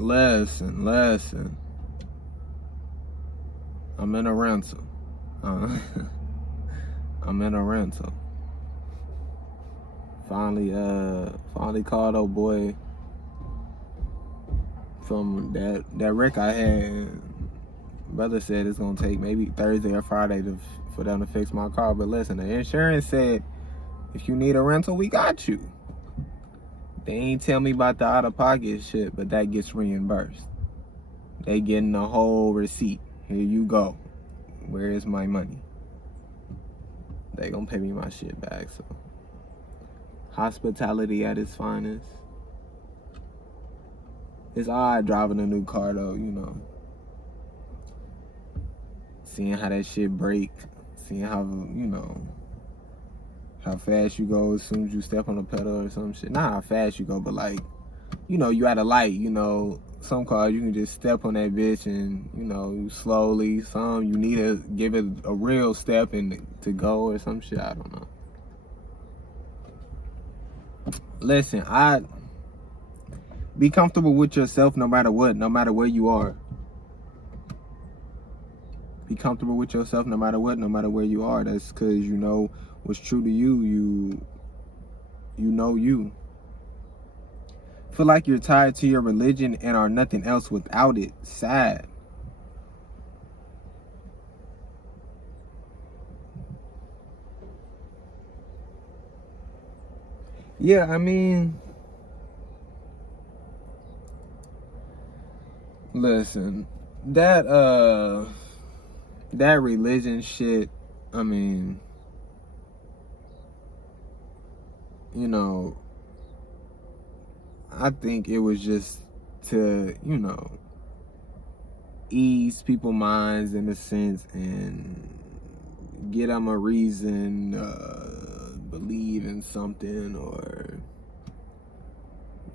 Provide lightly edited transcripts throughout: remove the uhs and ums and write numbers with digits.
Listen. I'm in a rental. I'm in a rental. Finally called old boy from that wreck I had. Brother said it's gonna take maybe Thursday or Friday for them to fix my car. But listen, the insurance said if you need a rental, we got you. They ain't tell me about the out-of-pocket shit, but that gets reimbursed. They getting the whole receipt. Here you go. Where is my money? They gonna pay me my shit back. So hospitality at its finest. It's odd driving a new car though, you know. Seeing how that shit break, seeing how, you know, how fast you go as soon as you step on the pedal or some shit. Not how fast you go, but like, you know, you at a light, you know. Some cars you can just step on that bitch and, you know, slowly. Some you need to give it a real step and to go or some shit. I don't know. Listen, be comfortable with yourself no matter what, no matter where you are. Be comfortable with yourself no matter what, no matter where you are. That's because you know what's true to you. You know you. Feel like you're tied to your religion and are nothing else without it. Sad. Yeah, I mean, listen, that religion shit, I mean, you know, I think it was just to, you know, ease people's minds in a sense and get them a reason, believe in something or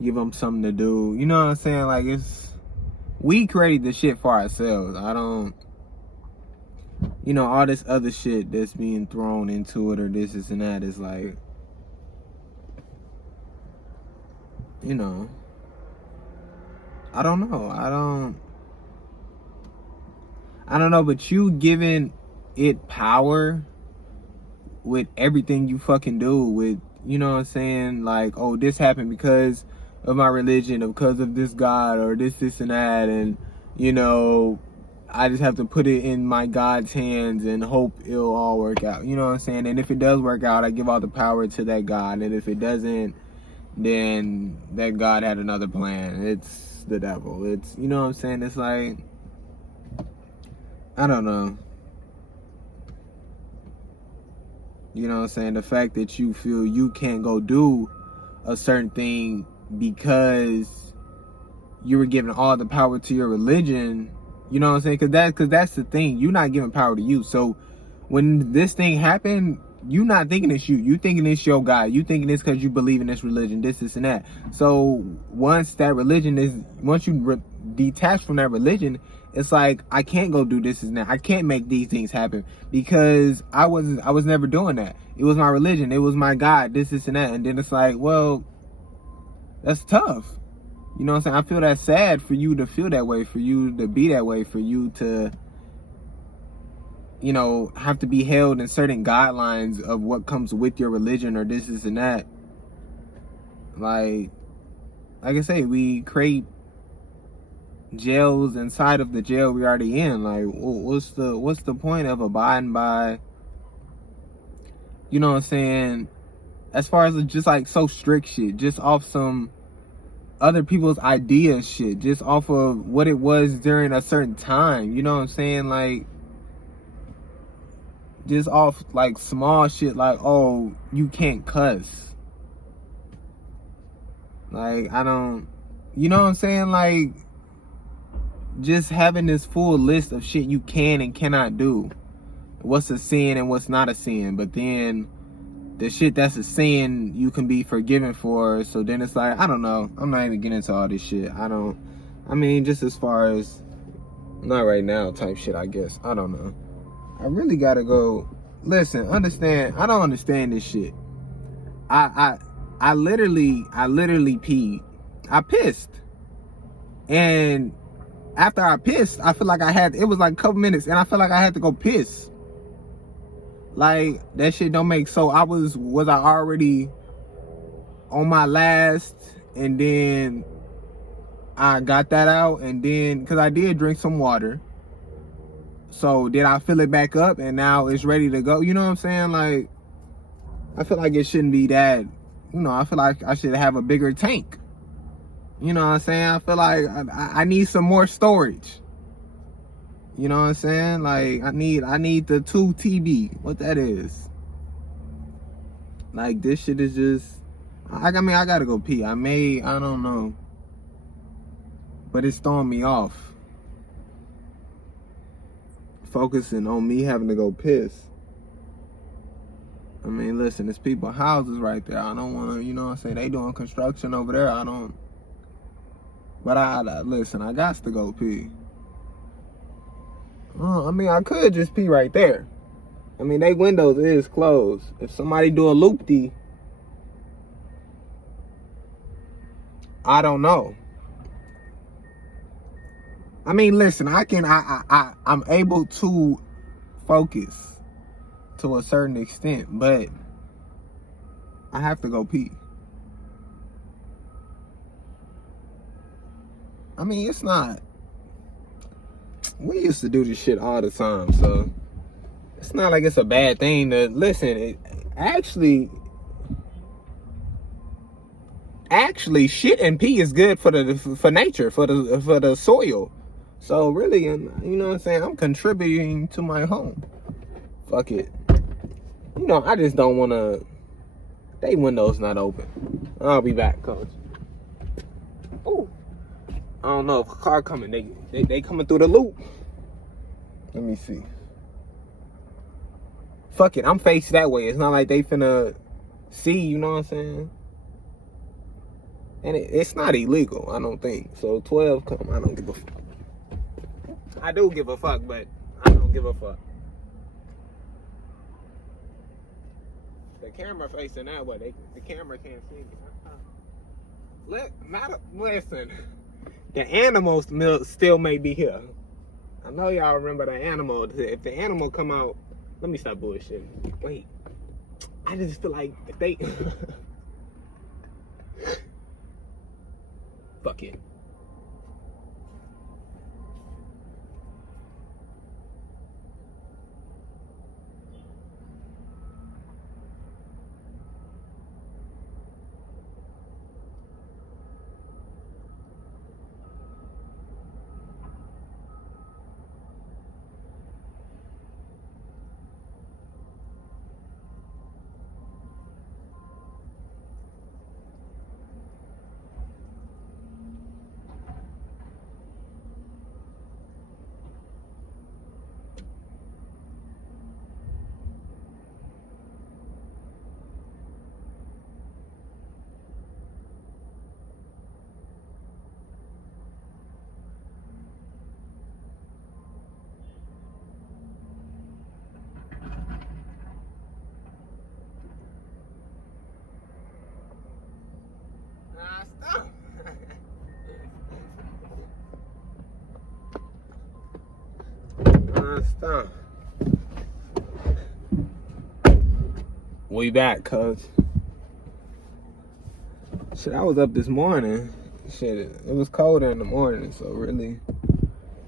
give them something to do. You know what I'm saying? Like, we created the shit for ourselves. I don't, you know, all this other shit that's being thrown into it or this and that is like, you know, I don't know. I don't know, but you giving it power with everything you fucking do with, you know what I'm saying? Like, oh, this happened because of my religion or because of this God or this and that. And, you know, I just have to put it in my God's hands and hope it'll all work out. You know what I'm saying? And if it does work out, I give all the power to that God. And if it doesn't, then that God had another plan. It's the devil. It's, you know what I'm saying? It's like, I don't know. You know what I'm saying? The fact that you feel you can't go do a certain thing because you were giving all the power to your religion. You know what I'm saying? Because that's the thing. You're not giving power to you. So when this thing happened, you not thinking it's you. You thinking it's your God. You thinking it's because you believe in this religion, this and that. So once you detach from that religion, it's like, I can't go do this and that. I can't make these things happen because I was never doing that. It was my religion. It was my God, this and that. And then it's like, well, that's tough. You know what I'm saying? I feel that sad for you to feel that way, for you to be that way, for you to, you know, have to be held in certain guidelines of what comes with your religion or this and that. Like I say, we create jails inside of the jail we already in. Like, what's the point of abiding by, you know what I'm saying, as far as just like so strict shit, just off some other people's idea shit, just off of what it was during a certain time, you know what I'm saying? Like, just off like small shit, like, oh, you can't cuss. Like, I don't, you know what I'm saying? Like, just having this full list of shit you can and cannot do. What's a sin and what's not a sin. But then the shit that's a sin you can be forgiven for. So then it's like, I don't know. I'm not even getting into all this shit. I mean, just as far as not right now type shit, I guess. I don't know. I really gotta go. Listen, understand. I don't understand this shit. I literally peed. I pissed. And after I pissed, I feel like it was like a couple minutes, and I felt like I had to go piss. Like, that shit don't make, so was I already on my last, and then I got that out, and then, because I did drink some water, so did I fill it back up, and now it's ready to go? You know what I'm saying? Like, I feel like it shouldn't be that, I feel like I should have a bigger tank. You know what I'm saying? I feel like I need some more storage. You know what I'm saying? Like, I need the 2 TB. What that is. Like, this shit is just, I mean, I gotta go pee. I don't know. But it's throwing me off. Focusing on me having to go piss. I mean, listen, there's people houses right there. I don't want to, you know what I'm saying? They doing construction over there. But listen, I got to go pee. I mean, I could just pee right there. I mean, they windows is closed. If somebody do a loop-dee, I don't know. I mean, listen, I'm able to focus to a certain extent, but I have to go pee. I mean, it's not, we used to do this shit all the time, so it's not like it's a bad thing to listen. Actually, shit and pee is good for nature, for the soil. So really, you know what I'm saying, I'm contributing to my home. Fuck it. I just don't want to. They windows not open. I'll be back, coach. Oh, I don't know if a car coming. They coming through the loop. Let me see. Fuck it, I'm faced that way. It's not like they finna see. You know what I'm saying? And it's not illegal, I don't think. So 12 come. I don't give a fuck. I do give a fuck, but I don't give a fuck. The camera facing that way. The camera can't see me. Listen. The animals still may be here. I know y'all remember the animal. If the animal come out, let me stop bullshitting. Wait. I just feel like if they... Fuck it. Stop. Stop. We back, coach. Shit, I was up this morning. Shit, it was colder in the morning, so really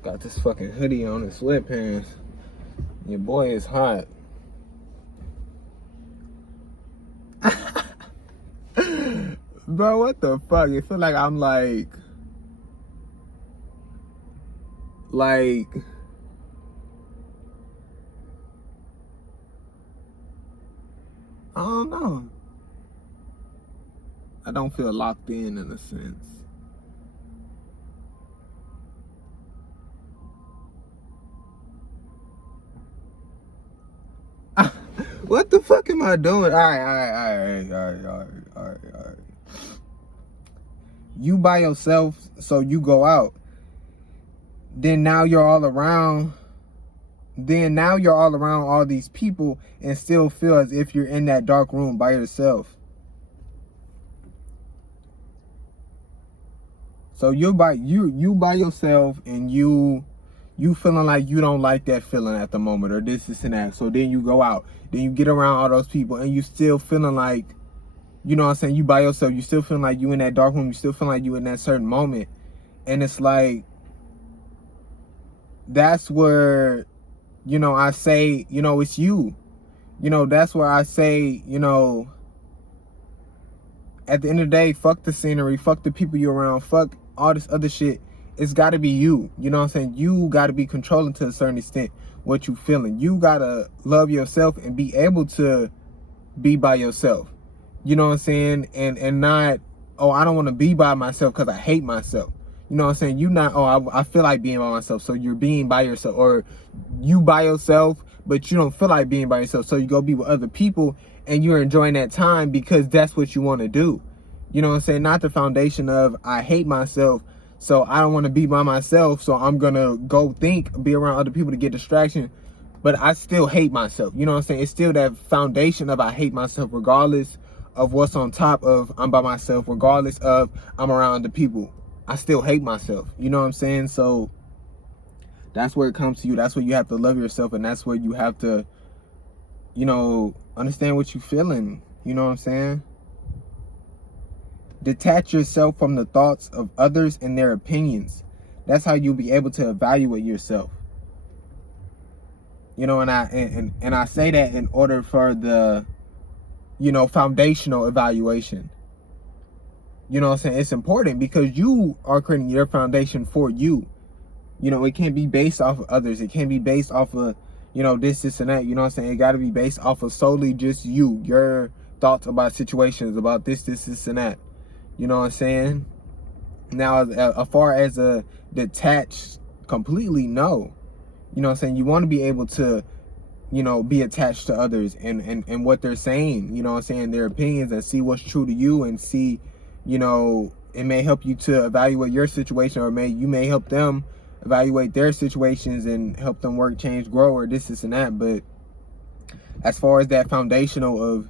got this fucking hoodie on and sweatpants. Your boy is hot. Bro, what the fuck? It feel like I'm like I don't know. I don't feel locked in a sense. What the fuck am I doing? All right. You by yourself, so you go out. Then now you're all around all these people and still feel as if you're in that dark room by yourself. So you by yourself, and you feeling like you don't like that feeling at the moment, or this and that. So then you go out, then you get around all those people, and you still feeling like, you know what I'm saying, you by yourself, you still feeling like you in that dark room, you still feeling like you in that certain moment. And it's like, that's where, you know, I say, you know, it's you. You know, that's where I say, you know, at the end of the day, fuck the scenery, fuck the people you're around, fuck all this other shit. It's got to be you. You know what I'm saying? You got to be controlling to a certain extent what you feeling. You got to love yourself and be able to be by yourself. You know what I'm saying? And not, oh, I don't want to be by myself because I hate myself. You know what I'm saying? You not, oh, I feel like being by myself. So you're being by yourself, or you by yourself, but you don't feel like being by yourself. So you go be with other people and you're enjoying that time because that's what you want to do. You know what I'm saying? Not the foundation of, I hate myself, so I don't want to be by myself, so I'm going to go be around other people to get distraction, but I still hate myself. You know what I'm saying? It's still that foundation of I hate myself regardless of what's on top of I'm by myself, regardless of I'm around the people. I still hate myself. You know what I'm saying? So that's where it comes to you. That's where you have to love yourself, and that's where you have to, you know, understand what you're feeling. You know what I'm saying? Detach yourself from the thoughts of others and their opinions. That's how you'll be able to evaluate yourself. You know, and I say that in order for the, you know, foundational evaluation. You know what I'm saying? It's important because you are creating your foundation for you. You know, it can't be based off of others. It can't be based off of, you know, this and that. You know what I'm saying? It got to be based off of solely just you, your thoughts about situations, about this and that. You know what I'm saying? Now, as far as a detached, completely, no. You know what I'm saying? You want to be able to, you know, be attached to others and what they're saying, you know what I'm saying, their opinions, and see what's true to you, and see, you know, it may help you to evaluate your situation, or you may help them evaluate their situations and help them work, change, grow, or this and that. But as far as that foundational of,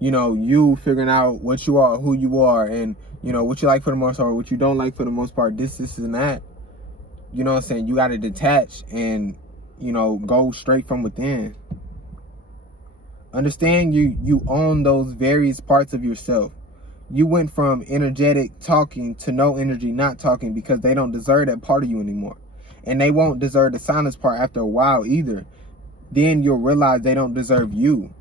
you know, you figuring out what you are, who you are, and, you know, what you like for the most part, what you don't like for the most part, this and that, you know what I'm saying, you got to detach and, you know, go straight from within. Understand you own those various parts of yourself. You went from energetic talking to no energy not talking because they don't deserve that part of you anymore. And they won't deserve the silence part after a while either. Then you'll realize they don't deserve you.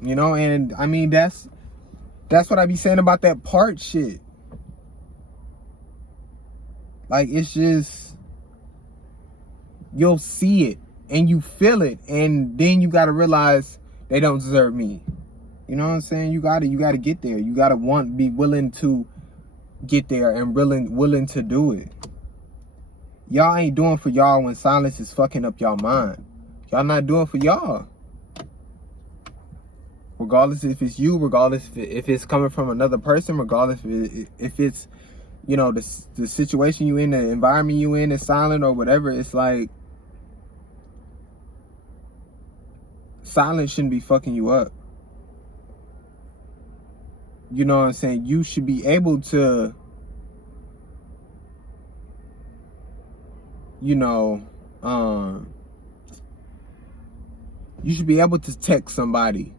You know, and I mean, that's what I be saying about that part shit. Like, it's just, you'll see it and you feel it, and then you got to realize they don't deserve me. You know what I'm saying? You got to get there. You got to be willing to get there and willing to do it. Y'all ain't doing for y'all when silence is fucking up y'all mind. Y'all not doing for y'all. Regardless if it's you, regardless if it's coming from another person, regardless if it's, you know, the situation you in, the environment you in is silent or whatever, it's like, silence shouldn't be fucking you up. You know what I'm saying? You should be able to, you know, you should be able to text somebody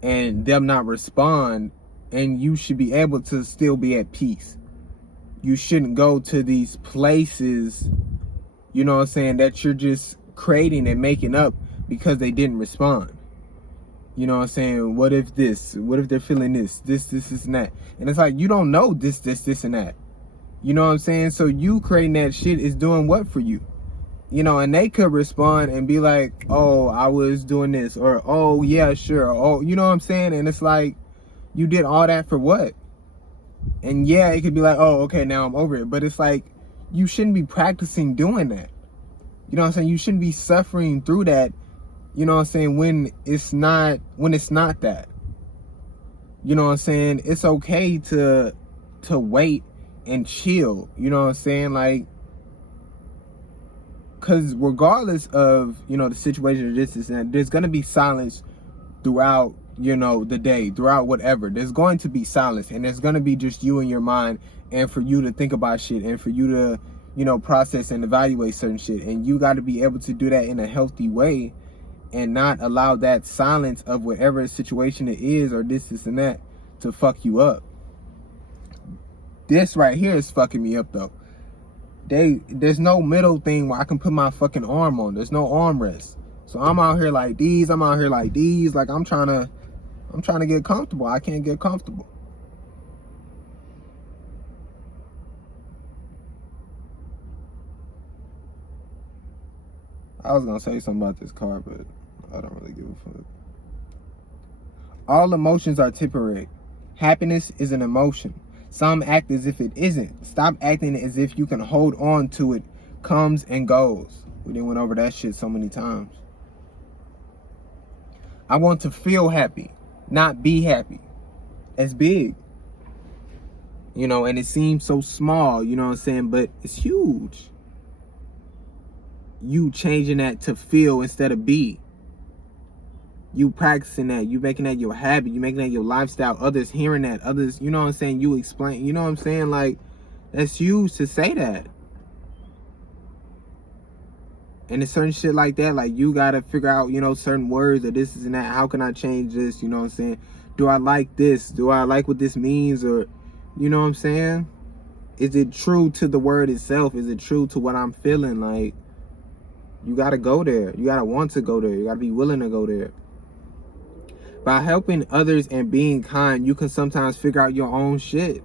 and them not respond, and you should be able to still be at peace. You shouldn't go to these places, you know what I'm saying, that you're just creating and making up because they didn't respond. You know what I'm saying? What if they're feeling this and that? And it's like, you don't know this and that. You know what I'm saying? So you creating that shit is doing what for you? You know, and they could respond and be like, oh, I was doing this, or, oh, yeah, sure. Oh, you know what I'm saying? And it's like, you did all that for what? And yeah, it could be like, oh, okay, now I'm over it. But it's like, you shouldn't be practicing doing that. You know what I'm saying? You shouldn't be suffering through that, you know what I'm saying, when it's not that. You know what I'm saying? It's okay to wait and chill. You know what I'm saying? Like, because regardless of, you know, the situation or this and that, there's going to be silence throughout you know, the day, throughout whatever, there's going to be silence, and there's going to be just you and your mind, and for you to think about shit, and for you to, you know, process and evaluate certain shit. And you got to be able to do that in a healthy way, and not allow that silence of whatever situation it is, or this and that, to fuck you up. This right here is fucking me up though. There's no middle thing where I can put my fucking arm on. There's no armrest. So I'm out here like these, I'm out here like these, like I'm trying to get comfortable. I can't get comfortable. I was gonna say something about this car, but I don't really give a fuck. All emotions are temporary. Happiness is an emotion. Some act as if it isn't. Stop acting as if you can hold on to it. Comes and goes. We done went over that shit so many times. I want to feel happy, not be happy. It's big. You know, and it seems so small, you know what I'm saying? But it's huge. You changing that to feel instead of be. You practicing that, you making that your habit, you making that your lifestyle, others hearing that, others, you know what I'm saying, you explain, you know what I'm saying, like, that's huge to say that. And it's certain shit like that, like, you gotta figure out, you know, certain words or this and that, how can I change this, you know what I'm saying, do I like this, do I like what this means, or, you know what I'm saying, is it true to the word itself, is it true to what I'm feeling, like, you gotta go there, you gotta want to go there, you gotta be willing to go there. By helping others and being kind, you can sometimes figure out your own shit.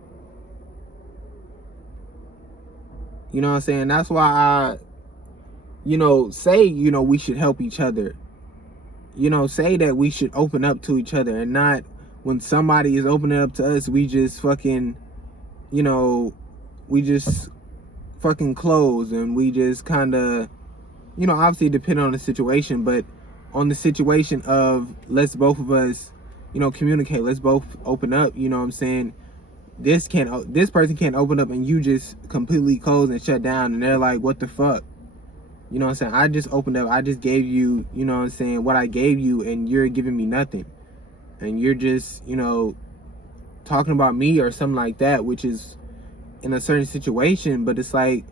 You know what I'm saying? That's why I, you know, say, you know, we should help each other. You know, say that we should open up to each other, and not when somebody is opening up to us, we just fucking, you know, we just fucking close, and we just kind of, you know, obviously depending on the situation, but on the situation of, let's both of us, you know, communicate, let's both open up, you know what I'm saying, this person can't open up and you just completely close and shut down, and they're like, what the fuck, you know what I'm saying, I just opened up, I just gave you, you know what I'm saying, what I gave you, and you're giving me nothing, and you're just, you know, talking about me or something like that, which is in a certain situation, but it's like,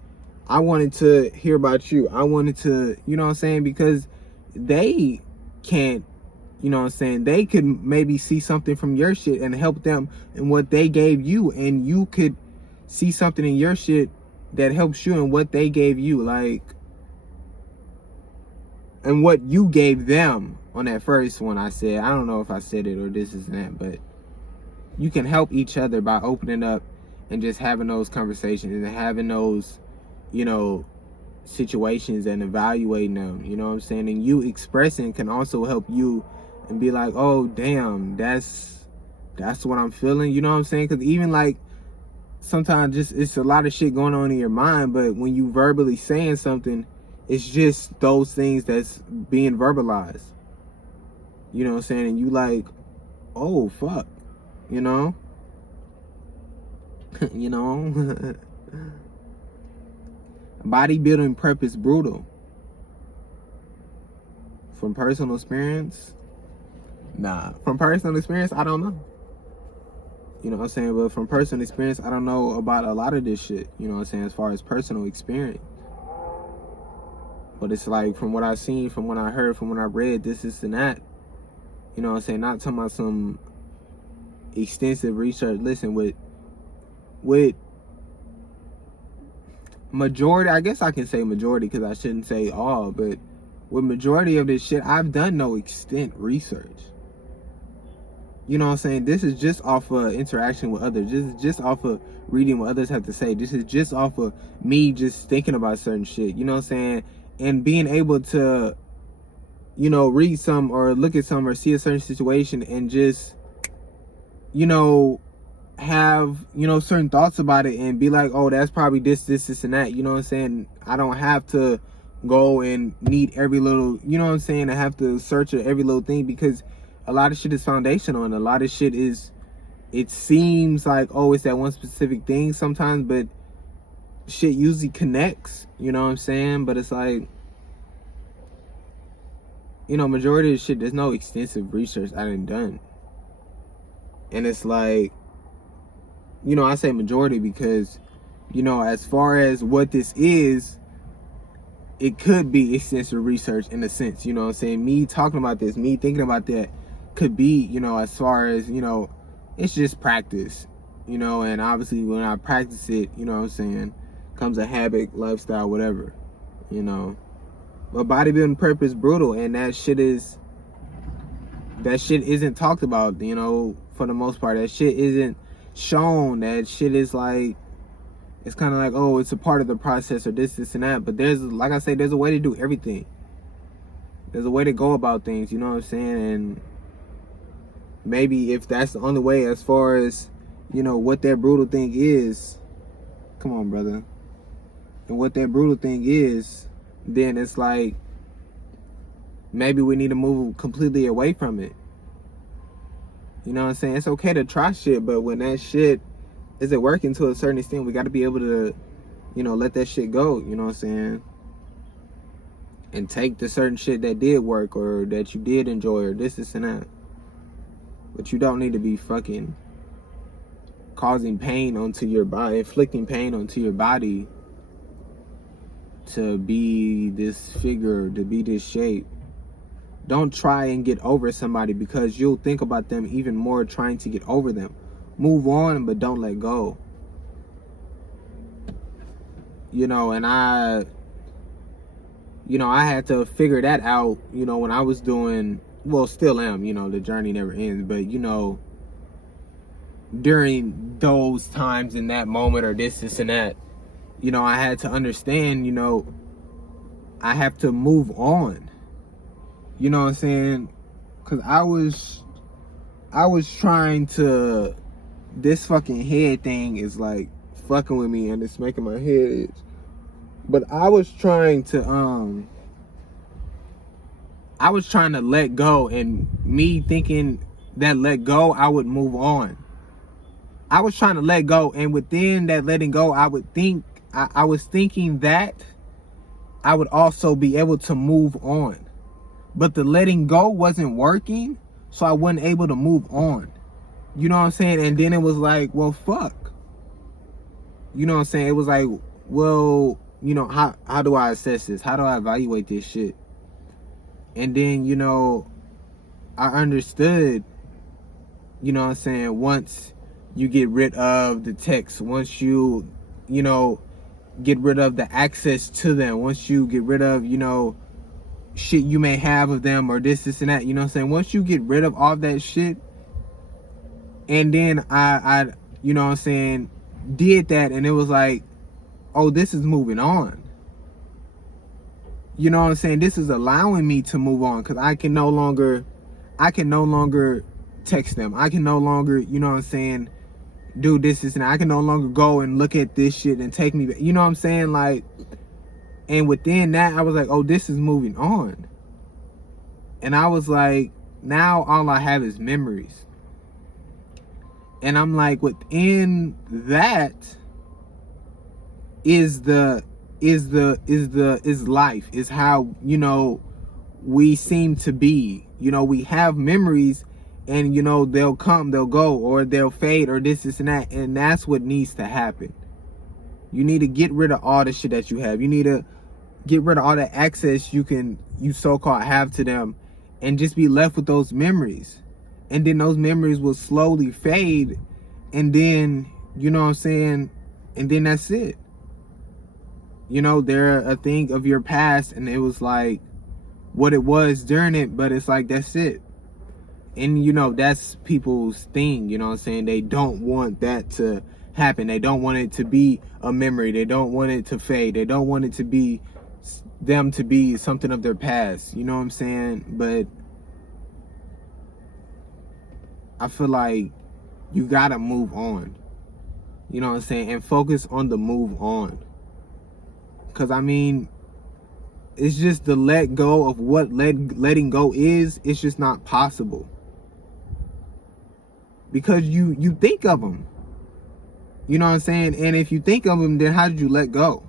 I wanted to hear about you, I wanted to, you know what I'm saying, because they can't, you know what I'm saying, they could maybe see something from your shit and help them in what they gave you, and you could see something in your shit that helps you in what they gave you, like, and what you gave them on that first one. I said, I don't know if I said it or this is that, but you can help each other by opening up and just having those conversations and having those, you know, situations and evaluating them, you know what I'm saying, and you expressing can also help you and be like, oh damn, that's what I'm feeling, you know what I'm saying, because even like sometimes just it's a lot of shit going on in your mind, but when you verbally saying something, it's just those things that's being verbalized, you know what I'm saying, and you like, oh fuck, you know you know. Bodybuilding prep is brutal. From personal experience, nah. From personal experience, I don't know. You know what I'm saying? But from personal experience, I don't know about a lot of this shit. You know what I'm saying? As far as personal experience. But it's like, from what I've seen, from what I heard, from what I read, this and that. You know what I'm saying? Not talking about some extensive research. Listen, with majority, I guess I can say majority because I shouldn't say all, but with majority of this shit, I've done no extent research. You know what I'm saying? This is just off of interaction with others. This is just off of reading what others have to say. This is just off of me just thinking about certain shit. You know what I'm saying? And being able to, you know, read some or look at some or see a certain situation and just, you know, have, you know, certain thoughts about it and be like, oh, that's probably this and that, you know what I'm saying? I don't have to go and need every little, you know what I'm saying, I have to search every little thing, because a lot of shit is foundational, and a lot of shit is, it seems like, oh, it's that one specific thing sometimes, but shit usually connects, you know what I'm saying? But it's like, you know, majority of the shit, there's no extensive research I done. And it's like, I say majority because, as far as what this is, it could be extensive research in a sense, you know what I'm saying? Me talking about this, me thinking about that could be, as far as, it's just practice, and obviously when I practice it, you know what I'm saying, comes a habit, lifestyle, whatever, But bodybuilding purpose brutal, and that shit isn't talked about, for the most part. That shit isn't shown. That shit is like, it's kind of like, oh, it's a part of the process or this and that. But there's, like I say, there's a way to do everything. There's a way to go about things, you know what I'm saying? And maybe if that's the only way as far as, what that brutal thing is, come on, brother. And what that brutal thing is, then it's like, maybe we need to move completely away from it. You know what I'm saying? It's okay to try shit, but when that shit isn't working to a certain extent, we got to be able to, let that shit go, you know what I'm saying? And take the certain shit that did work or that you did enjoy or this and that. But you don't need to be fucking causing pain onto your body, inflicting pain onto your body to be this figure, to be this shape. Don't try and get over somebody because you'll think about them even more trying to get over them. Move on, but don't let go. And I had to figure that out, when I was doing, well, still am, the journey never ends, but, during those times in that moment or this and that, I had to understand, I have to move on. You know what I'm saying? Because I was trying to, this fucking head thing is like fucking with me and it's making my head itch. But I was trying to let go, and me thinking that let go, I would move on. I was trying to let go, and within that letting go, I was thinking that I would also be able to move on. But the letting go wasn't working, so I wasn't able to move on. You know what I'm saying? And then it was like, well, fuck. You know what I'm saying? It was like, well, how do I assess this? How do I evaluate this shit? And then, I understood, you know what I'm saying, once you get rid of the text, once you, get rid of the access to them, once you get rid of, shit you may have of them or this and that, you know what I'm saying? Once you get rid of all that shit, and then I you know what I'm saying, did that, and it was like, oh, this is moving on. You know what I'm saying? This is allowing me to move on because I can no longer text them. I can no longer, you know what I'm saying, do this and that. I can no longer go and look at this shit and take me back. You know what I'm saying? Like, and within that, I was like, oh, this is moving on. And I was like, now all I have is memories. And I'm like, within that is life, is how, we seem to be. We have memories, and they'll come, they'll go, or they'll fade, or this and that. And that's what needs to happen. You need to get rid of all the shit that you have. You need to get rid of all the access you so-called have to them, and just be left with those memories. And then those memories will slowly fade, and then, you know what I'm saying, and then that's it. They're a thing of your past, and it was like what it was during it, but it's like, that's it. And that's people's thing, you know what I'm saying? They don't want that to happen. They don't want it to be a memory. They don't want it to fade. They don't want it to be them to be something of their past, you know what I'm saying? But I feel like you gotta move on, you know what I'm saying, and focus on the move on. Because it's just the let go of what letting go is. It's just not possible, because you think of them, you know what I'm saying? And if you think of them, then how did you let go?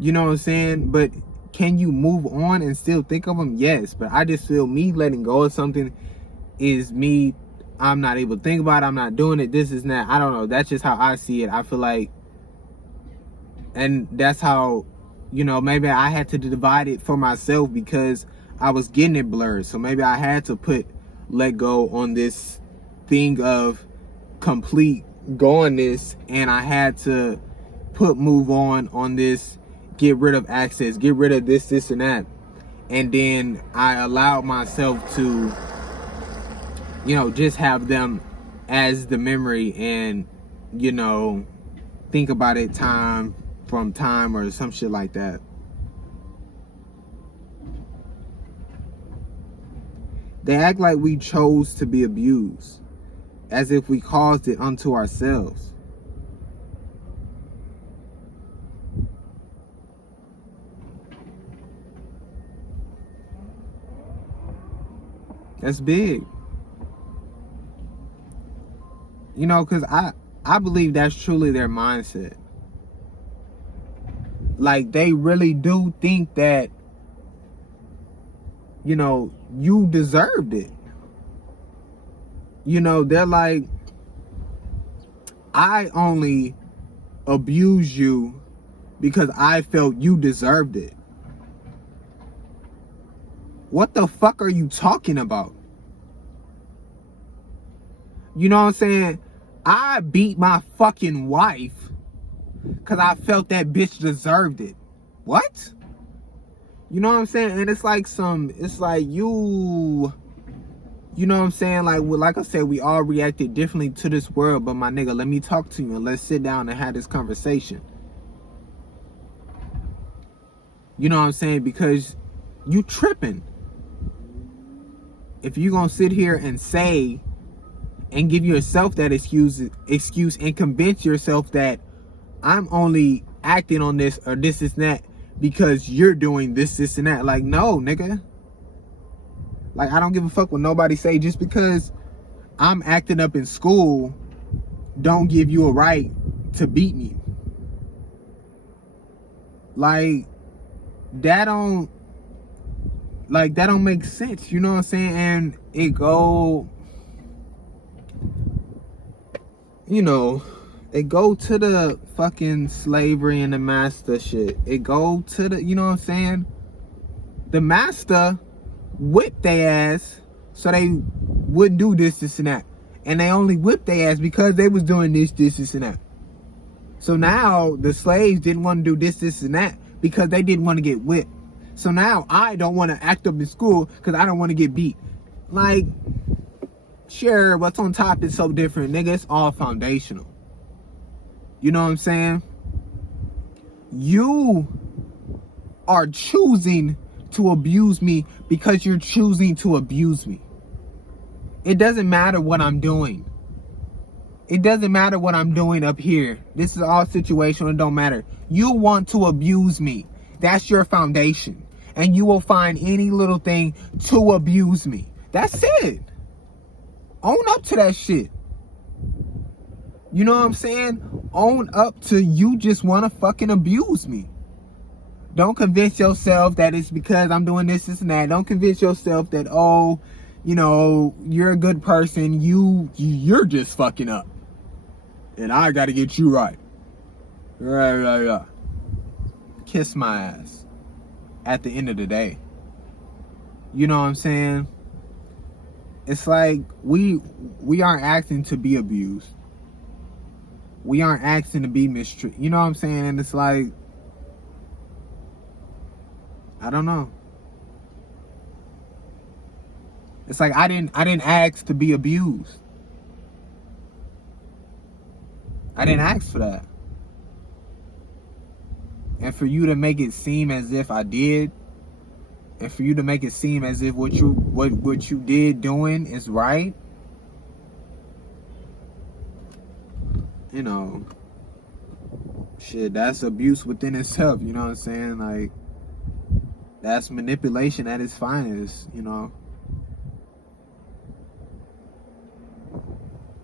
You know what I'm saying? But can you move on and still think of them? Yes. But I just feel me letting go of something is me I'm not able to think about it, I'm not doing it, this is not, I don't know, that's just how I see it. I feel like, and that's how, you know, maybe I had to divide it for myself because I was getting it blurred. So maybe I had to let go on this thing of complete goingness, and I had to move on this, get rid of access, get rid of this and that. And then I allowed myself to, you know, just have them as the memory, and, you know, think about it time from time or some shit like that. They act like we chose to be abused, as if we caused it unto ourselves. That's big. You know, because I believe that's truly their mindset. Like, they really do think that, you know, you deserved it. You know, they're like, I only abused you because I felt you deserved it. What the fuck are you talking about? You know what I'm saying? I beat my fucking wife because I felt that bitch deserved it. What? You know what I'm saying? And it's like you know what I'm saying? Like I said, we all reacted differently to this world, but my nigga, let me talk to you and let's sit down and have this conversation. You know what I'm saying? Because you tripping. If you gonna sit here and say and give yourself that excuse and convince yourself that I'm only acting on this or this and that because you're doing this and that. Like, no, nigga. Like, I don't give a fuck what nobody say. Just because I'm acting up in school don't give you a right to beat me. Like, that don't make sense. You know what I'm saying? And it go, you know, it go to the fucking slavery and the master shit. It go to the, you know what I'm saying? The master whipped their ass so they wouldn't do this and that. And they only whipped their ass because they was doing this and that. So now the slaves didn't want to do this and that because they didn't want to get whipped. So now I don't want to act up in school because I don't want to get beat. Like, sure, what's on top is so different, nigga. It's all foundational. You know what I'm saying? You are choosing to abuse me because you're choosing to abuse me. It doesn't matter what I'm doing. It doesn't matter what I'm doing up here. This is all situational. It don't matter. You want to abuse me. That's your foundation. And you will find any little thing to abuse me. That's it. Own up to that shit. You know what I'm saying? Own up to you just want to fucking abuse me. Don't convince yourself that it's because I'm doing this and that. Don't convince yourself that, oh, you know, you're a good person. You're just fucking up. And I got to get you right. Right. Kiss my ass. At the end of the day. You know what I'm saying? It's like we aren't asking to be abused. We aren't asking to be mistreated. You know what I'm saying? And it's like, I don't know. It's like I didn't ask to be abused. I didn't ask for that. And for you to make it seem as if I did, and for you to make it seem as if what you did doing is right, you know, shit, that's abuse within itself. You know what I'm saying? Like, that's manipulation at its finest. You know,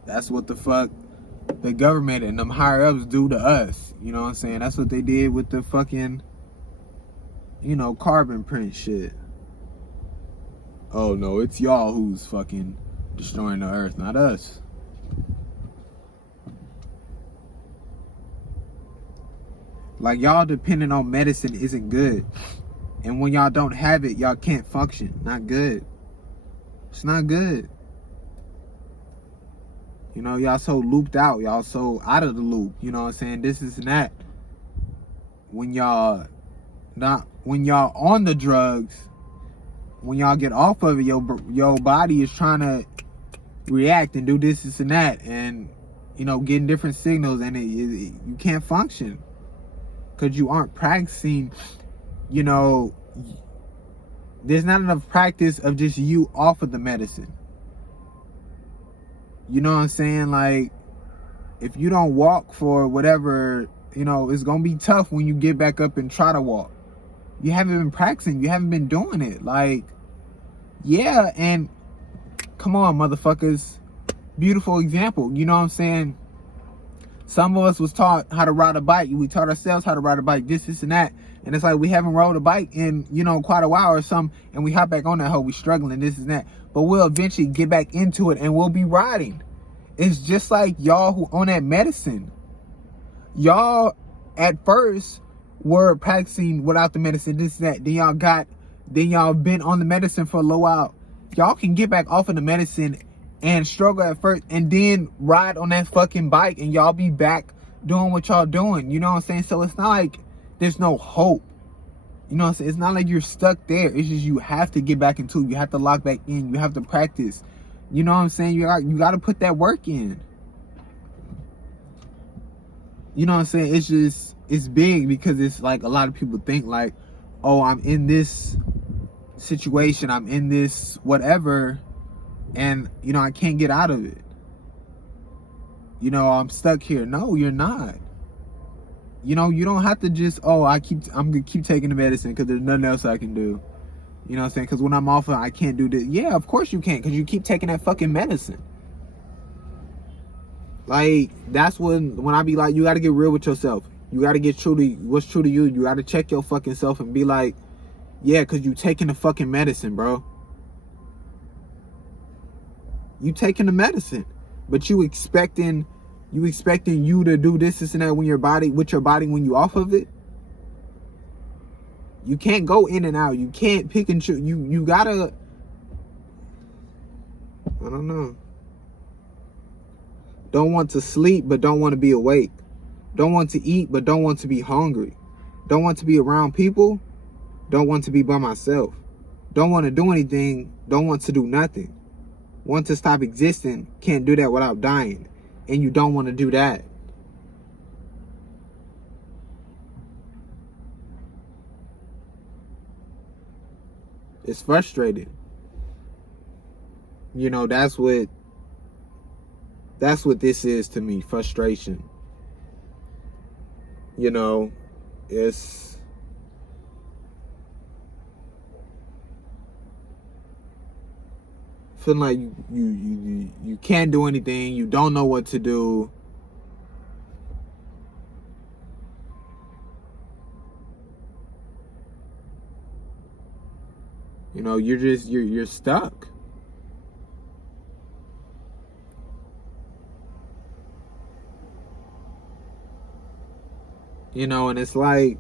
that's what the fuck the government and them higher ups do to us. You know what I'm saying? That's what they did with the fucking, you know, carbon print shit. Oh no, it's y'all who's fucking destroying the earth, not us. Like, y'all depending on medicine isn't good. And when y'all don't have it, y'all can't function. Not good. It's not good. You know, y'all so looped out. Y'all so out of the loop. You know what I'm saying? This is that. When y'all on the drugs, when y'all get off of it, your body is trying to react and do this and that, and you know, getting different signals, and you can't function because you aren't practicing. You know, there's not enough practice of just you off of the medicine. You know what I'm saying? Like, if you don't walk for whatever, you know, it's gonna be tough when you get back up and try to walk. You haven't been practicing. You haven't been doing it. Like, yeah, and come on, motherfuckers. Beautiful example. You know what I'm saying? Some of us was taught how to ride a bike. We taught ourselves how to ride a bike, this and that. And it's like we haven't rode a bike in, you know, quite a while or something. And we hop back on that hoe. We struggling, this and that. But we'll eventually get back into it and we'll be riding. It's just like y'all who on that medicine. Y'all at first were practicing without the medicine, this and that. Then y'all been on the medicine for a little while. Y'all can get back off of the medicine and struggle at first and then ride on that fucking bike and y'all be back doing what y'all doing. You know what I'm saying? So it's not like there's no hope. You know what I'm saying? It's not like you're stuck there. It's just you have to get back into it. You have to lock back in. You have to practice. You know what I'm saying? You got to put that work in. You know what I'm saying? It's just, it's big because it's like a lot of people think like, oh, I'm in this situation. I'm in this whatever. And, you know, I can't get out of it. You know, I'm stuck here. No, you're not. You know, you don't have to just, oh, I'm gonna keep taking the medicine because there's nothing else I can do. You know what I'm saying? Because when I'm off, I can't do this. Yeah, of course you can't, because you keep taking that fucking medicine. Like, that's when I be like, you got to get real with yourself. You got to get true to what's true to you. You got to check your fucking self and be like, yeah, because you taking the fucking medicine, bro. You taking the medicine, but you expecting you to do this and that when your body when you off of it. You can't go in and out. You can't pick and choose. You gotta, I don't know. Don't want to sleep but don't want to be awake. Don't want to eat but don't want to be hungry. Don't want to be around people. Don't want to be by myself. Don't want to do anything. Don't want to do nothing. Want to stop existing, can't do that without dying. And you don't want to do that. It's frustrating. You know, that's what this is to me, frustration. You know, it's feeling like you can't do anything, you don't know what to do. You know, you're stuck. You know, and it's like,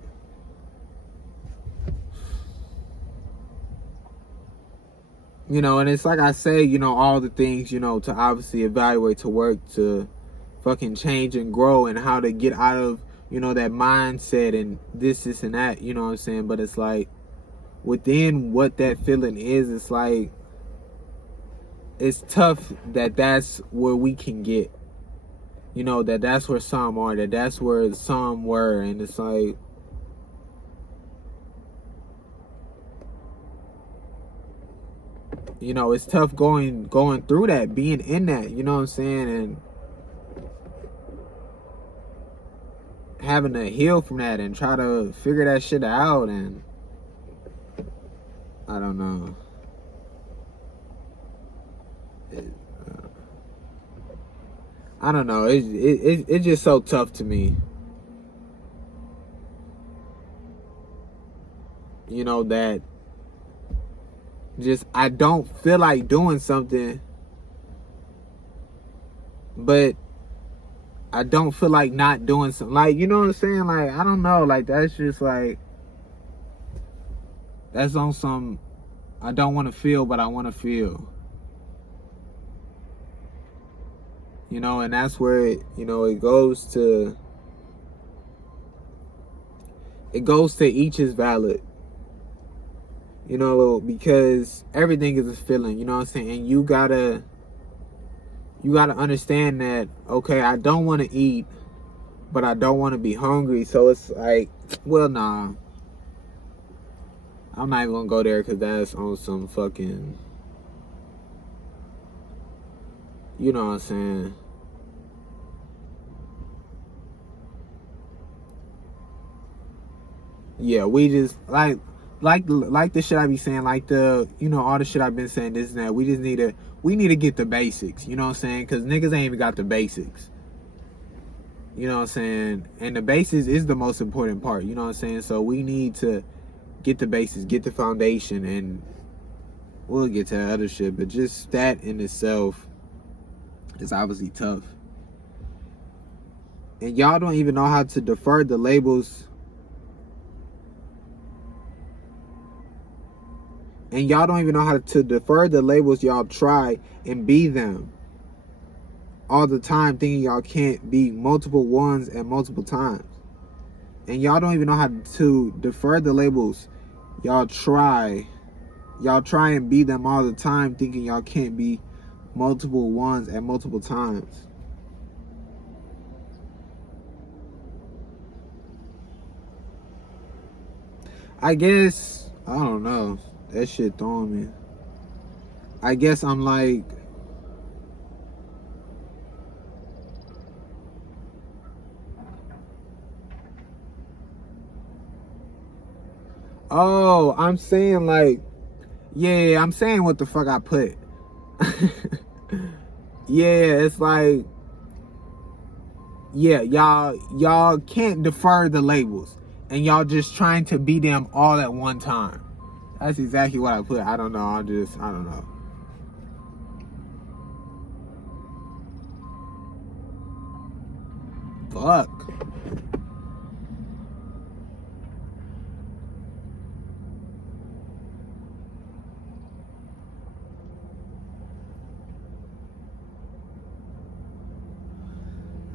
you know, and it's like I say, you know, all the things, you know, to obviously evaluate, to work, to fucking change and grow, and how to get out of, you know, that mindset and this and that, you know what I'm saying? But it's like, within what that feeling is, it's like, it's tough that's where we can get. You know, that's where some are, that's where some were, and it's like, you know, it's tough going through that, being in that, you know what I'm saying, and having to heal from that and try to figure that shit out, and I don't know. I don't know. It's just so tough to me. You know, that just I don't feel like doing something, but I don't feel like not doing something. Like, you know what I'm saying? Like, I don't know. Like, that's just like, that's on some, I don't want to feel, but I want to feel. You know, and that's where it, you know, it goes to each is valid. You know, because everything is a feeling, you know what I'm saying? And you gotta understand that, okay, I don't want to eat, but I don't want to be hungry. So it's like, well, nah. I'm not even gonna go there because that's on some fucking, you know what I'm saying? Yeah, we just like the shit I be saying, like the, you know, all the shit I've been saying, this and that. We need to get the basics, you know what I'm saying? Because niggas ain't even got the basics. You know what I'm saying? And the basics is the most important part, you know what I'm saying? So we need to get the basics, get the foundation, and we'll get to the other shit. But just that in itself is obviously tough. And y'all don't even know how to defer the labels. And y'all don't even know how to defer the labels y'all try and be them all the time, thinking y'all can't be multiple ones at multiple times. And y'all don't even know how to defer the labels y'all try and be them all the time, thinking y'all can't be multiple ones at multiple times. I guess, I don't know, that shit throwing me. I guess I'm like, oh, I'm saying like, yeah, I'm saying what the fuck I put. Yeah, it's like, yeah, y'all can't defer the labels, and y'all just trying to be them all at one time. That's exactly what I put. I don't know. I don't know. Fuck.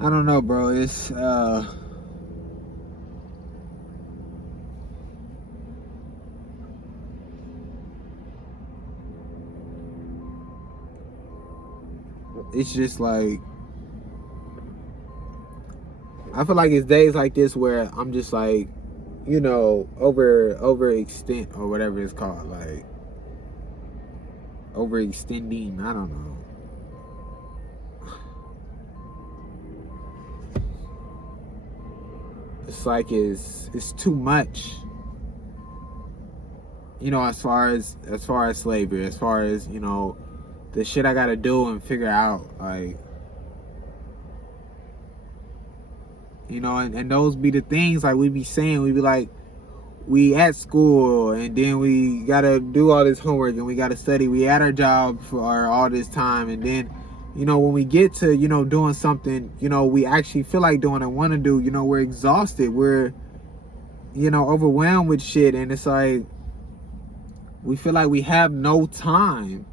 I don't know, bro. It's just like, I feel like it's days like this where I'm just like, you know, overextend or whatever it's called, like overextending. I don't know. It's like it's too much. You know, as far as slavery, as far as, you know, the shit I gotta do and figure out, like, you know, and those be the things like we be saying. We be like, we at school and then we gotta do all this homework and we gotta study. We at our job for all this time, and then, you know, when we get to, you know, doing something, you know, we actually feel like doing and want to do, you know, we're exhausted, we're, you know, overwhelmed with shit, and it's like we feel like we have no time,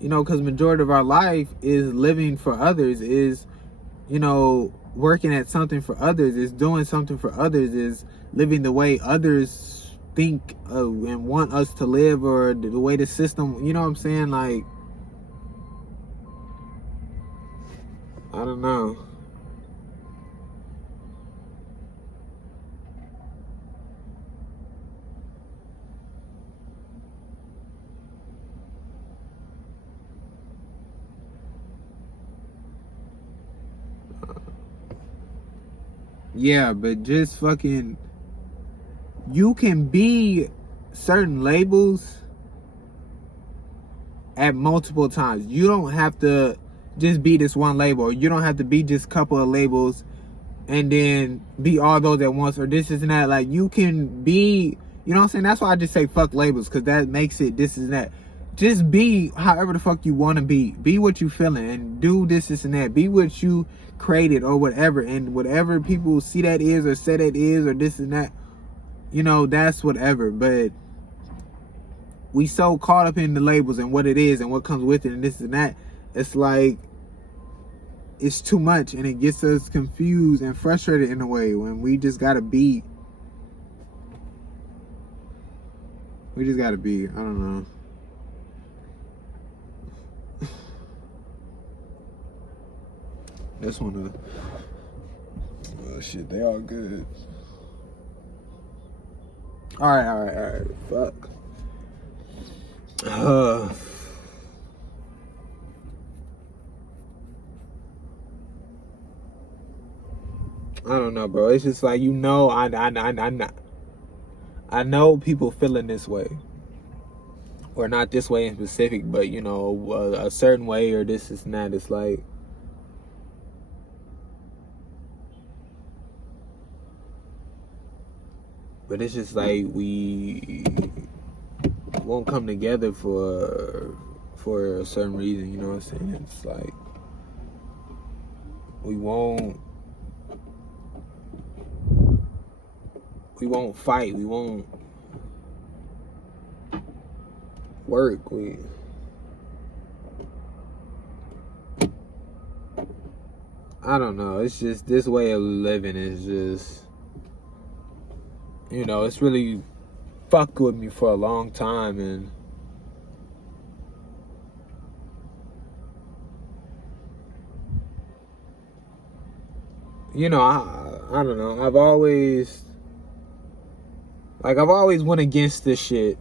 you know, because majority of our life is living for others, is, you know, working at something for others, is doing something for others, is living the way others think and want us to live, or the way the system, you know what I'm saying? Like, I don't know. Yeah, but just fucking, you can be certain labels at multiple times. You don't have to just be this one label, or you don't have to be just a couple of labels and then be all those at once, or this is that. Like, you can be, you know what I'm saying? That's why I just say fuck labels, because that makes it this is that. just be however the fuck you want to be. Be what you feeling and do this and that. Be what you created or whatever. And whatever people see that is or say that is or this and that, you know, that's whatever. But we so caught up in the labels and what it is and what comes with it and this and that. It's like, it's too much and it gets us confused and frustrated in a way when we just gotta be. We just gotta be. I don't know. This one, oh shit, they all good. All right. Fuck. I don't know, bro. It's just like, you know, I know people feeling this way, or not this way in specific, but you know, a certain way or this and that. It's like, but it's just like we won't come together for a certain reason. You know what I'm saying? It's like we won't fight. We won't work. I don't know. It's just this way of living is just, you know, it's really fucked with me for a long time. And you know, I don't know. I've always went against this shit.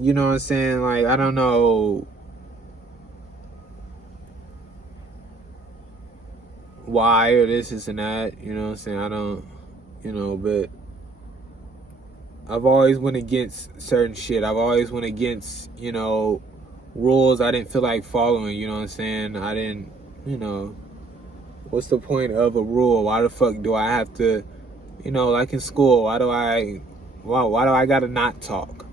You know what I'm saying? Like, I don't know why or this and that. You know what I'm saying? I don't, you know, but I've always went against certain shit. I've always went against, you know, rules I didn't feel like following. You know what I'm saying? I didn't, you know, what's the point of a rule? Why the fuck do I have to, you know, like in school, why do I gotta not talk?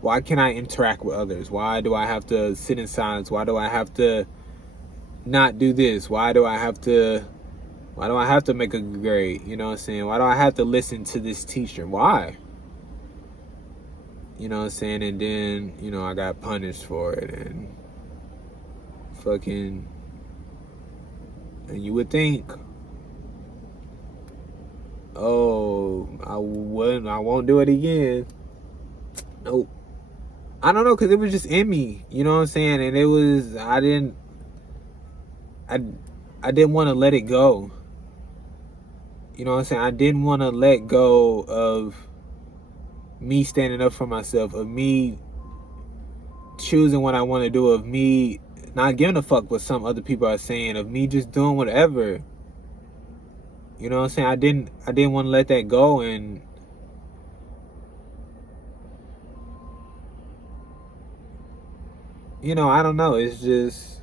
Why can't I interact with others? Why do I have to sit in silence? Why do I have to not do this? Why do I have to make a good grade? You know what I'm saying? Why do I have to listen to this teacher? Why? You know what I'm saying? And then, you know, I got punished for it and fucking, and you would think, oh, I won't do it again. Nope. I don't know, because it was just in me. You know what I'm saying? And it was, I didn't want to let it go. You know what I'm saying? I didn't want to let go of me standing up for myself, of me choosing what I want to do, of me not giving a fuck what some other people are saying, of me just doing whatever. You know what I'm saying? I didn't want to let that go. And you know, I don't know. It's just,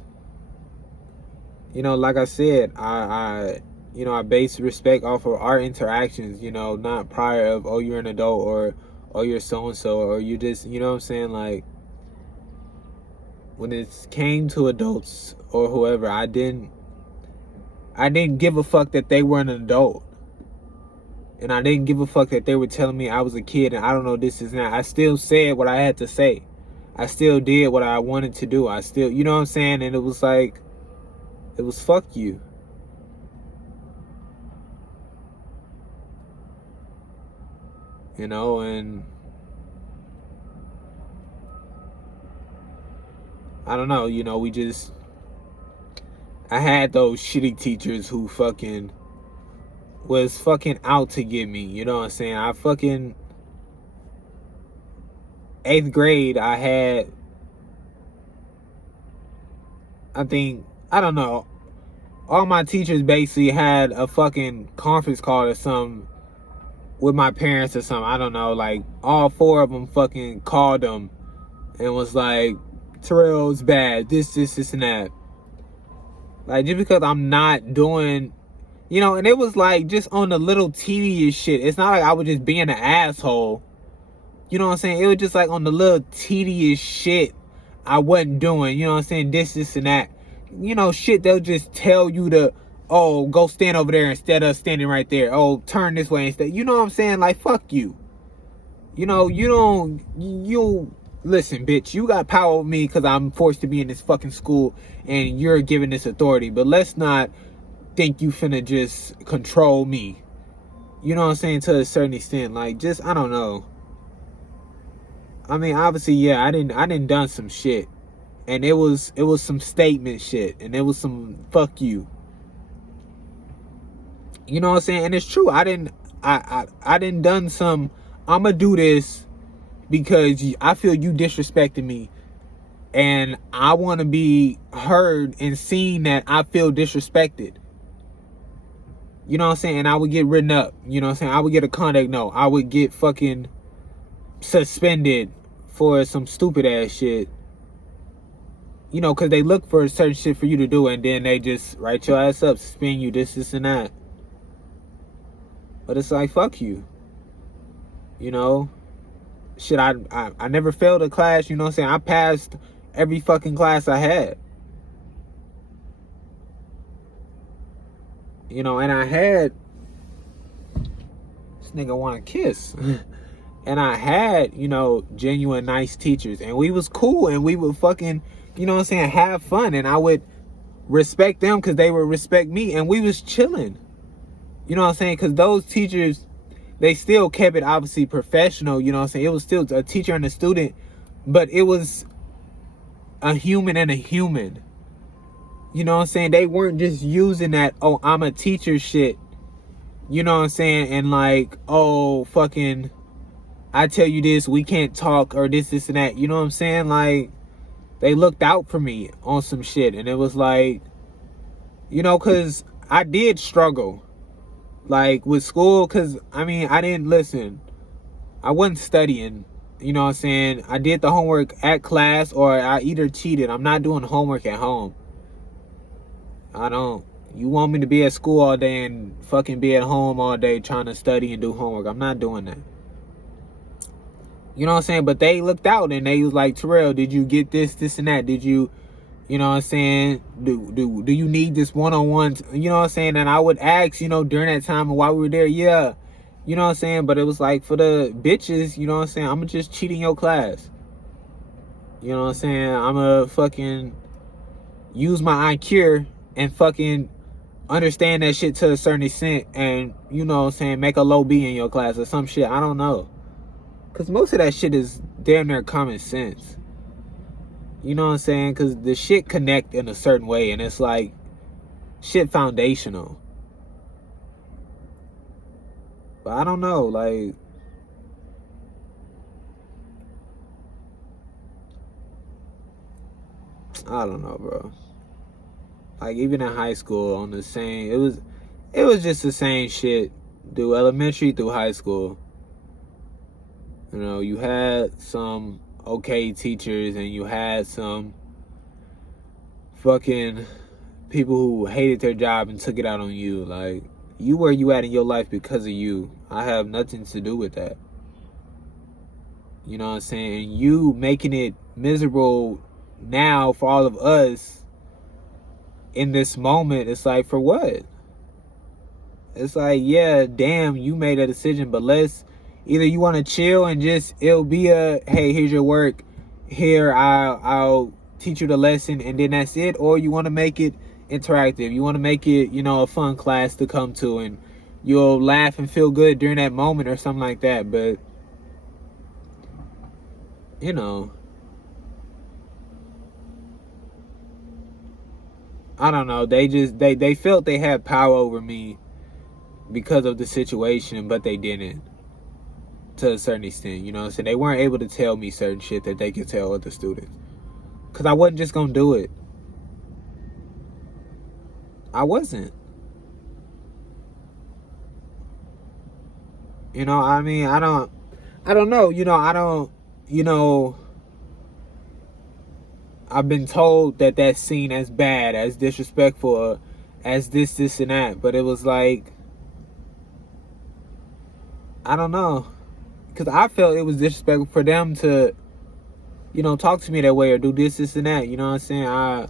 you know, like I said, I you know, I base respect off of our interactions, you know, not prior of, oh, you're an adult, or, oh, you're so-and-so, or you just, you know what I'm saying? Like, when it came to adults or whoever, I didn't give a fuck that they were an adult. And I didn't give a fuck that they were telling me I was a kid and I don't know this is not. I still said what I had to say. I still did what I wanted to do. I still, you know what I'm saying? And it was like, it was fuck you. You know, and I don't know, you know, I had those shitty teachers who fucking was fucking out to get me, you know what I'm saying? I fucking, 8th grade, I had, I think, I don't know, all my teachers basically had a fucking conference call or something with my parents or something. I don't know, like, all 4 of them fucking called them and was like, Terrell's bad, this, and that. Like, just because I'm not doing, you know, and it was like just on the little tedious shit. It's not like I was just being an asshole. You know what I'm saying? It was just like on the little tedious shit I wasn't doing. You know what I'm saying? This, and that. You know, shit they'll just tell you to, oh, go stand over there instead of standing right there. Oh, turn this way instead. You know what I'm saying? Like, fuck you. You know, you listen, bitch, you got power over me because I'm forced to be in this fucking school and you're given this authority. But let's not think you finna just control me. You know what I'm saying? To a certain extent. Like, just, I don't know. I mean, obviously, yeah, I didn't done some shit. And it was some statement shit. And it was some fuck you. You know what I'm saying? And it's true. I didn't done some, I'ma do this because I feel you disrespecting me. And I want to be heard and seen that I feel disrespected. You know what I'm saying? And I would get written up. You know what I'm saying? I would get a contact note. I would get fucking suspended for some stupid ass shit. You know, because they look for certain shit for you to do, and then they just write your ass up, suspend you, this, and that. But it's like, fuck you. You know? Shit, I never failed a class, you know what I'm saying? I passed every fucking class I had. You know, and I had, this nigga want to kiss. And I had, you know, genuine nice teachers. And we was cool. And we would fucking, you know what I'm saying, have fun. And I would respect them because they would respect me. And we was chilling. You know what I'm saying? Because those teachers, they still kept it obviously professional. You know what I'm saying? It was still a teacher and a student. But it was a human and a human. You know what I'm saying? They weren't just using that, oh, I'm a teacher shit. You know what I'm saying? And like, oh, fucking, I tell you this, we can't talk, or this, and that. You know what I'm saying? Like, they looked out for me on some shit. And it was like, you know, because I did struggle. Like, with school, because, I mean, I didn't listen. I wasn't studying. You know what I'm saying? I did the homework at class, or I either cheated. I'm not doing homework at home. I don't. You want me to be at school all day and fucking be at home all day trying to study and do homework. I'm not doing that. You know what I'm saying? But they looked out and they was like, Terrell, did you get this, and that? Did you, you know what I'm saying? Do you need this one-on-one? You know what I'm saying? And I would ask, you know, during that time and while we were there, yeah. You know what I'm saying? But it was like, for the bitches, you know what I'm saying? I'm going to just cheat in your class. You know what I'm saying? I'm going to fucking use my IQ and fucking understand that shit to a certain extent, and, you know what I'm saying, make a low B in your class or some shit. I don't know. Because most of that shit is damn near common sense. You know what I'm saying? Because the shit connect in a certain way, and it's like shit foundational. But I don't know, like, I don't know, bro. Like, even in high school, on the same, it was just the same shit through elementary through high school. You know, you had some okay teachers and you had some fucking people who hated their job and took it out on you. Like, you where you at in your life because of you. I have nothing to do with that. You know what I'm saying? And you making it miserable now for all of us in this moment, it's like, for what? It's like, yeah, damn, you made a decision, but let's, either you want to chill and just, it'll be a, hey, here's your work, here, I'll teach you the lesson, and then that's it. Or you want to make it interactive. You want to make it, you know, a fun class to come to, and you'll laugh and feel good during that moment or something like that. But, you know, I don't know. They just, they felt they had power over me because of the situation, but they didn't. To a certain extent, you know what I'm saying? They weren't able to tell me certain shit that they could tell other students. Because I wasn't just going to do it. I wasn't. You know, I mean, I don't know. You know, I don't, you know, I've been told that that's seen as bad, as disrespectful, as this, and that. But it was like, I don't know. because I felt it was disrespectful for them to, you know, talk to me that way or do this, and that. You know what I'm saying? I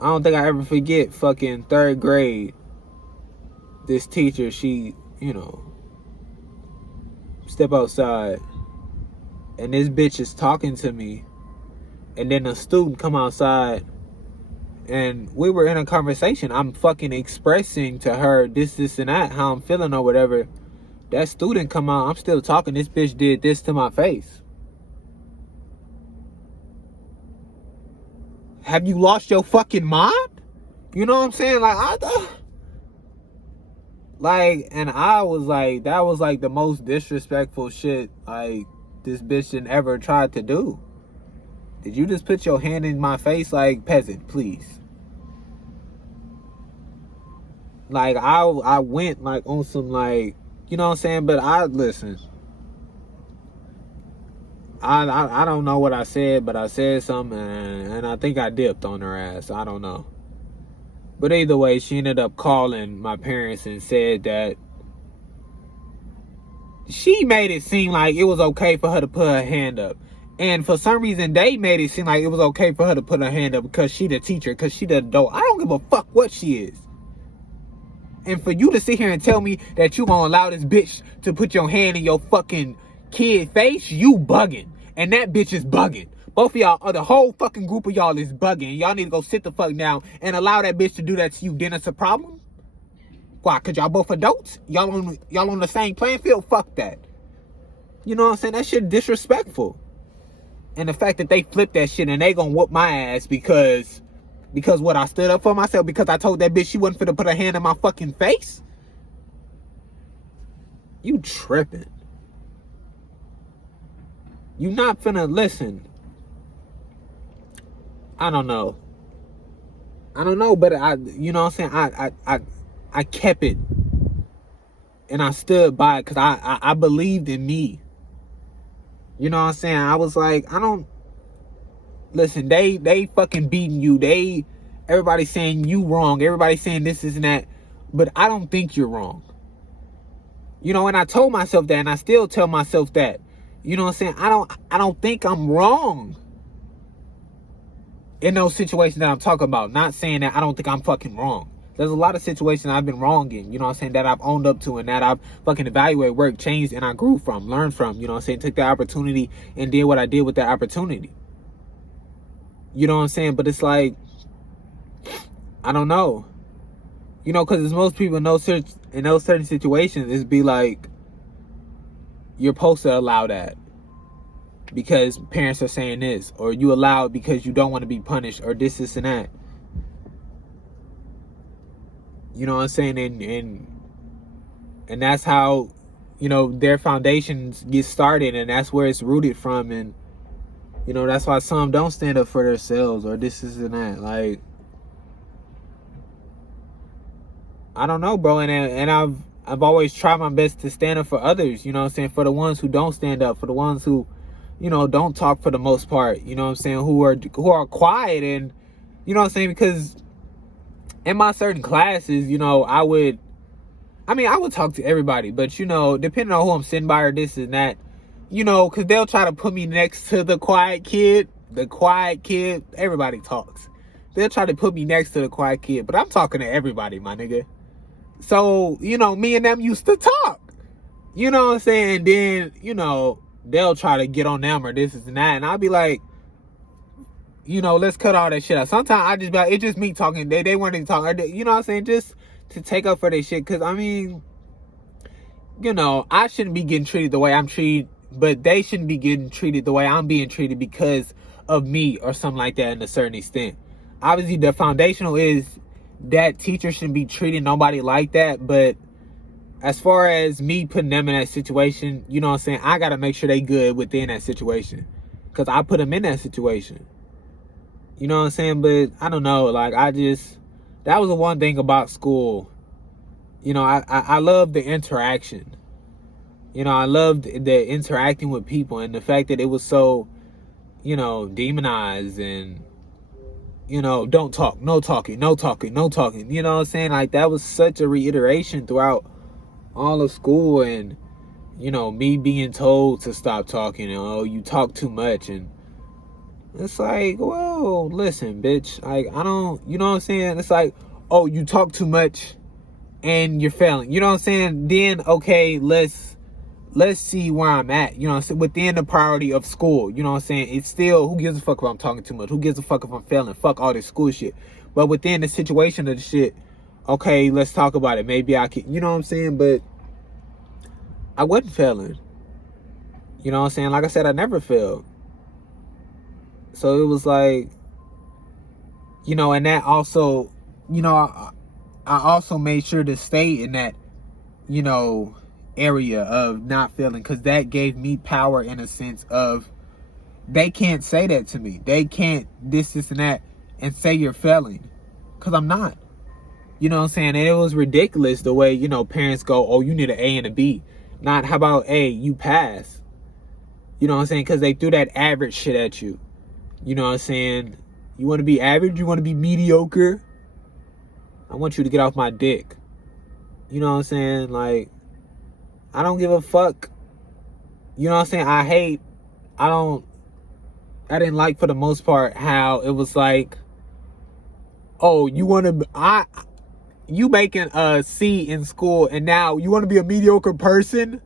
don't think I ever forget fucking 3rd grade. This teacher, she, you know, step outside, and this bitch is talking to me, and then a student come outside, and we were in a conversation. I'm fucking expressing to her this, and that, how I'm feeling or whatever. That student come out, I'm still talking. This bitch did this to my face. Have you lost your fucking mind? You know what I'm saying? And I was like, that was like the most disrespectful shit like this bitch didn't ever try to do. Did you just put your hand in my face like, peasant, please? Like, I went like on some like, you know what I'm saying? But listen. I don't know what I said, but I said something, and I think I dipped on her ass. I don't know. But either way, she ended up calling my parents and said that she made it seem like it was okay for her to put her hand up. And for some reason, they made it seem like it was okay for her to put her hand up because she the teacher, because she the adult. I don't give a fuck what she is. And for you to sit here and tell me that you gonna allow this bitch to put your hand in your fucking kid face, you bugging. And that bitch is bugging. Both of y'all, or the whole fucking group of y'all is bugging. Y'all need to go sit the fuck down and allow that bitch to do that to you. Then it's a problem? Why? Cause y'all both adults? Y'all on the same playing field? Fuck that. You know what I'm saying? That shit disrespectful. And the fact that they flipped that shit and they gonna whoop my ass because what, I stood up for myself because I told that bitch she wasn't finna put her hand in my fucking face? You tripping. You not finna listen. I don't know, but you know what I'm saying? I kept it. And I stood by it because I believed in me. You know what I'm saying? I was like, listen, they fucking beating you. Everybody saying you wrong. Everybody saying this and that. But I don't think you're wrong. You know, and I told myself that, and I still tell myself that. You know what I'm saying? I don't think I'm wrong in those situations that I'm talking about. Not saying that I don't think I'm fucking wrong. There's a lot of situations I've been wrong in, you know what I'm saying, that I've owned up to and that I've fucking evaluated, worked, changed, and I grew from, learned from, you know what I'm saying, took the opportunity and did what I did with that opportunity. You know what I'm saying? But it's like, I don't know. You know, because most people in those certain situations, it's be like, you're supposed to allow that because parents are saying this, or you allow it because you don't want to be punished, or this, and that. You know what I'm saying? And that's how, you know, their foundations get started, and that's where it's rooted from. And, you know, that's why some don't stand up for themselves, or this, and that. Like, I don't know, bro. And I've always tried my best to stand up for others, you know what I'm saying? For the ones who don't stand up, for the ones who, you know, don't talk for the most part, you know what I'm saying? Who are quiet, and, you know what I'm saying? Because in my certain classes, you know, I would talk to everybody, but, you know, depending on who I'm sitting by or this and that, you know, because they'll try to put me next to the quiet kid. The quiet kid, everybody talks. They'll try to put me next to the quiet kid, but I'm talking to everybody, my nigga. So, you know, me and them used to talk. You know what I'm saying? And then, you know, they'll try to get on them or this and that, and I'll be like, you know, let's cut all that shit out. Sometimes I just be like, it's just me talking. They weren't even talking. You know what I'm saying? Just to take up for their shit. Because, I mean, you know, I shouldn't be getting treated the way I'm treated, but they shouldn't be getting treated the way I'm being treated because of me or something like that in a certain extent. Obviously, the foundational is that teacher shouldn't be treating nobody like that. But as far as me putting them in that situation, you know what I'm saying? I got to make sure they good within that situation. Because I put them in that situation. You know what I'm saying? But I don't know. Like, that was the one thing about school. You know, I love the interaction. You know, I loved the interacting with people, and the fact that it was so, you know, demonized, and, you know, don't talk, no talking, no talking, no talking. You know what I'm saying? Like, that was such a reiteration throughout all of school. And, me being told to stop talking, oh, you talk too much. And it's like, whoa, listen, bitch. Like, I don't, you know what I'm saying? It's like, oh, you talk too much and you're failing. You know what I'm saying? Then, okay, let's see where I'm at. You know what I'm saying? Within the priority of school. You know what I'm saying? It's still, who gives a fuck if I'm talking too much? Who gives a fuck if I'm failing? Fuck all this school shit. But within the situation of the shit, okay, let's talk about it. Maybe I can, you know what I'm saying? But I wasn't failing. You know what I'm saying? Like I said, I never failed. So it was like, and that also, I also made sure to stay in that, area of not failing, because that gave me power in a sense of, they can't say that to me. They can't this and that and say you're failing, because I'm not. You know what I'm saying? And it was ridiculous the way, parents go, oh, you need an A and a B. Not, how about A, you pass. You know what I'm saying? Because they threw that average shit at you. You know what I'm saying? You want to be average? You want to be mediocre? I want you to get off my dick. You know what I'm saying? Like, I don't give a fuck. You know what I'm saying? I didn't like, for the most part, how it was like, oh, you making a C in school and now you want to be a mediocre person?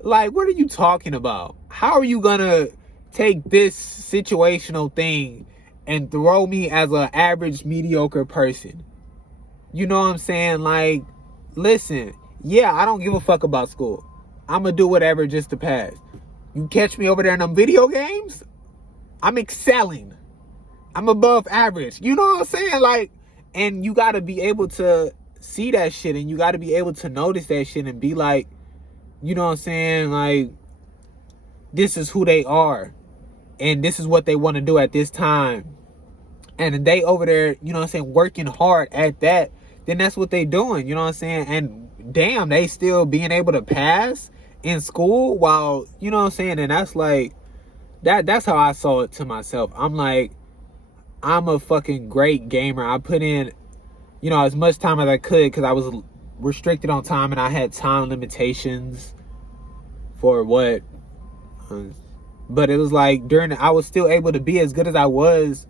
Like, what are you talking about? How are you gonna take this situational thing and throw me as an average mediocre person? You know what I'm saying? Like, listen, yeah, I don't give a fuck about school. I'm gonna do whatever just to pass. You catch me over there in them video games, I'm excelling. I'm above average. You know what I'm saying? Like, and you gotta be able to see that shit, and you gotta be able to notice that shit and be like, you know what I'm saying? Like, this is who they are. And this is what they want to do at this time. And they over there, you know what I'm saying, working hard at that, then that's what they doing, you know what I'm saying? And damn, they still being able to pass in school while, you know what I'm saying? And that's like, that's how I saw it to myself. I'm like, I'm a fucking great gamer. I put in, as much time as I could, because I was restricted on time and I had time limitations for what. But it was like, I was still able to be as good as I was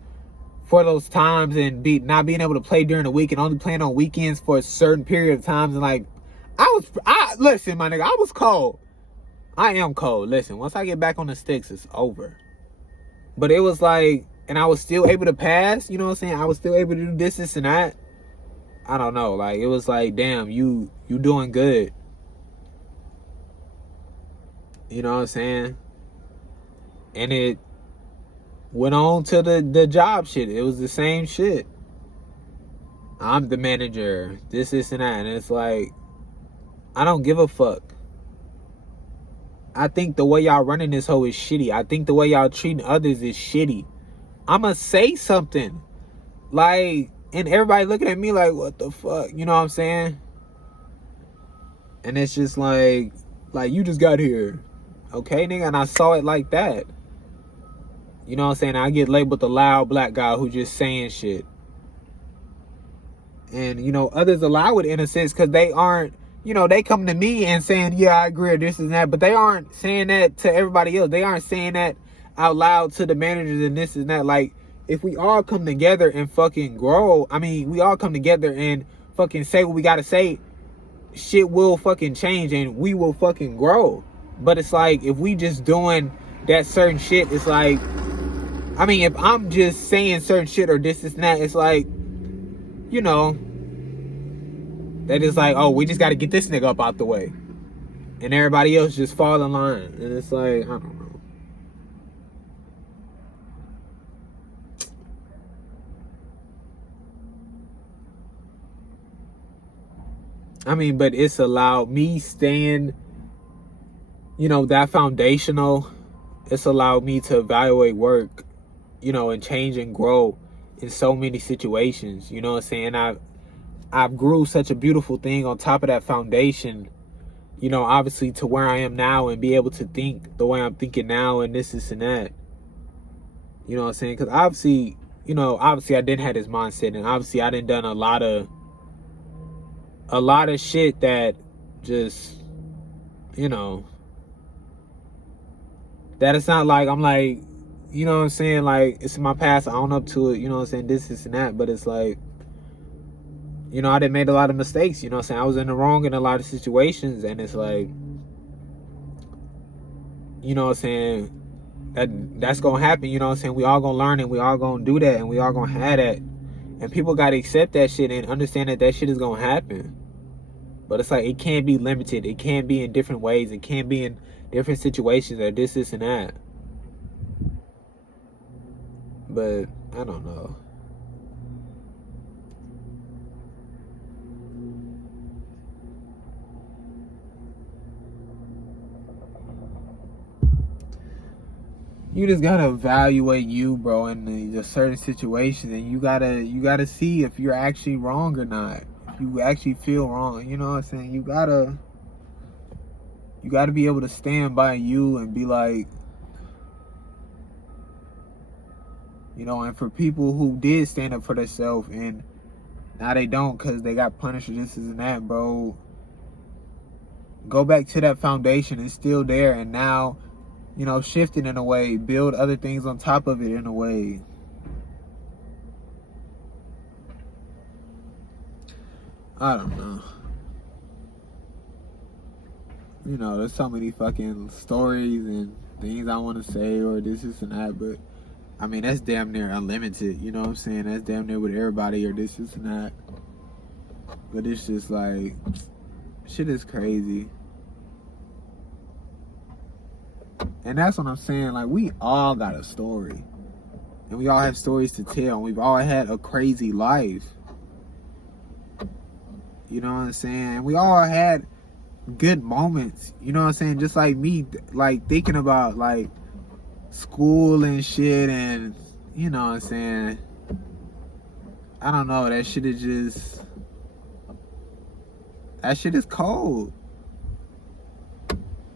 for those times, and not being able to play during the week and only playing on weekends for a certain period of times. And like, listen, my nigga, I was cold. I am cold. Listen, once I get back on the sticks, it's over. But it was like, and I was still able to pass, you know what I'm saying? I was still able to do this and that. I don't know. Like, it was like, damn, you doing good. You know what I'm saying? And it went on to the job shit. It was the same shit. I'm the manager, this and that. And it's like, I don't give a fuck. I think the way y'all running this hoe is shitty. I think the way y'all treating others is shitty. I'ma say something. Like, and everybody looking at me like, what the fuck? You know what I'm saying? And it's just like, you just got here. Okay, nigga? And I saw it like that. You know what I'm saying? I get labeled the loud black guy who just saying shit. And, others allow it in a sense because they aren't, they come to me and saying, yeah, I agree, or this and that. But they aren't saying that to everybody else. They aren't saying that out loud to the managers and this and that. Like, if we all come together and fucking grow, we all come together and fucking say what we gotta say, shit will fucking change and we will fucking grow. But it's like, if we just doing that certain shit, it's like, if I'm just saying certain shit or this and that, it's like, that is like, oh, we just got to get this nigga up out the way. And everybody else just fall in line. And it's like, I don't know. But it's allowed me staying, that foundational. It's allowed me to evaluate work, and change and grow in so many situations. You know what I'm saying? I've grew such a beautiful thing on top of that foundation, obviously to where I am now and be able to think the way I'm thinking now and this and that. You know what I'm saying? Because obviously I didn't have this mindset, and obviously I done done a lot of shit that just, That it's not like I'm like, you know what I'm saying, like, it's my past, I own up to it, you know what I'm saying, this and that, but it's like, you know, I done made a lot of mistakes, you know what I'm saying, I was in the wrong in a lot of situations, and it's like, you know what I'm saying, that's gonna happen, you know what I'm saying, we all gonna learn, and we all gonna do that, and we all gonna have that, and people gotta accept that shit and understand that that shit is gonna happen. But it's like, it can't be limited, it can't be in different ways, it can't be in different situations, or this and that. But I don't know. You just gotta evaluate you, bro, in the certain situations, and you gotta see if you're actually wrong or not. If you actually feel wrong, you know what I'm saying? You gotta be able to stand by you and be like, you know, and for people who did stand up for themselves and now they don't because they got punished or this and that, bro, go back to that foundation. It's still there, and now, you know, shift it in a way, build other things on top of it in a way. I don't know. You know, there's so many fucking stories and things I want to say or this and that, but I mean, that's damn near unlimited, you know what I'm saying? That's damn near with everybody or this and that. But it's just like, shit is crazy. And that's what I'm saying, like, we all got a story. And we all have stories to tell. And we've all had a crazy life. You know what I'm saying? And we all had good moments. You know what I'm saying? Just like me, like, thinking about, like, school and shit, and, you know what I'm saying? I don't know. That shit is just... That shit is cold.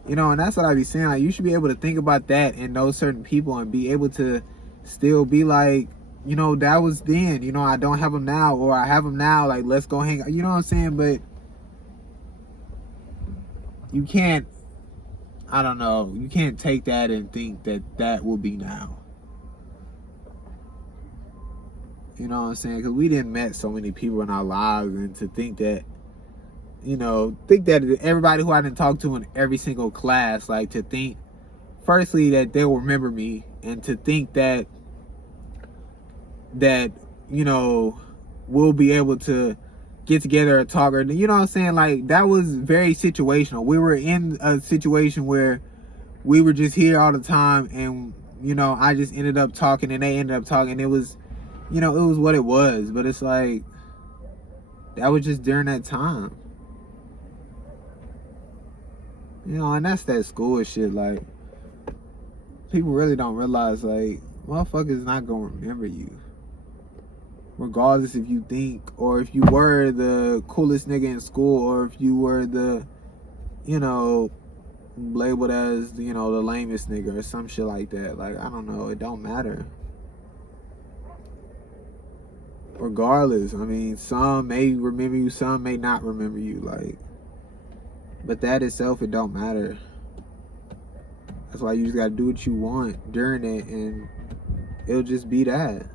You know, and that's what I be saying. Like, you should be able to think about that and know certain people and be able to still be like, you know, that was then. You know, I don't have them now, or I have them now. Like, let's go hang out. You know what I'm saying? But you can't, I don't know, you can't take that and think that that will be now. You know what I'm saying? Because we didn't met so many people in our lives, and to think that, you know, think that everybody who I didn't talk to in every single class, like, to think, firstly, that they'll remember me, and to think that, you know, we'll be able to get together and talk, or, you know what I'm saying? Like, that was very situational. We were in a situation where we were just here all the time, and, you know, I just ended up talking, and they ended up talking. It was, you know, it was what it was. But it's like, that was just during that time. You know, and that's that school shit. Like, people really don't realize, like, motherfuckers not gonna remember you. Regardless if you think, or if you were the coolest nigga in school, or if you were the, you know, labeled as, you know, the lamest nigga or some shit like that. Like, I don't know. It don't matter. Regardless. I mean, some may remember you, some may not remember you. Like, but that itself, it don't matter. That's why you just gotta do what you want during it, and it'll just be that.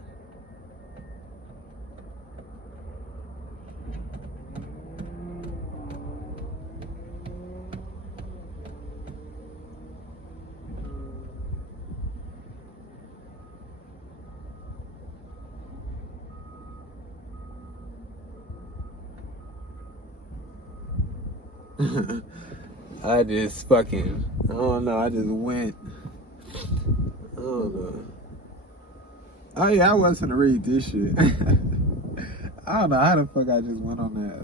I just fucking, I don't know, I just went, I don't know. Oh yeah, I wasn't gonna read this shit. I don't know how the fuck I just went on that.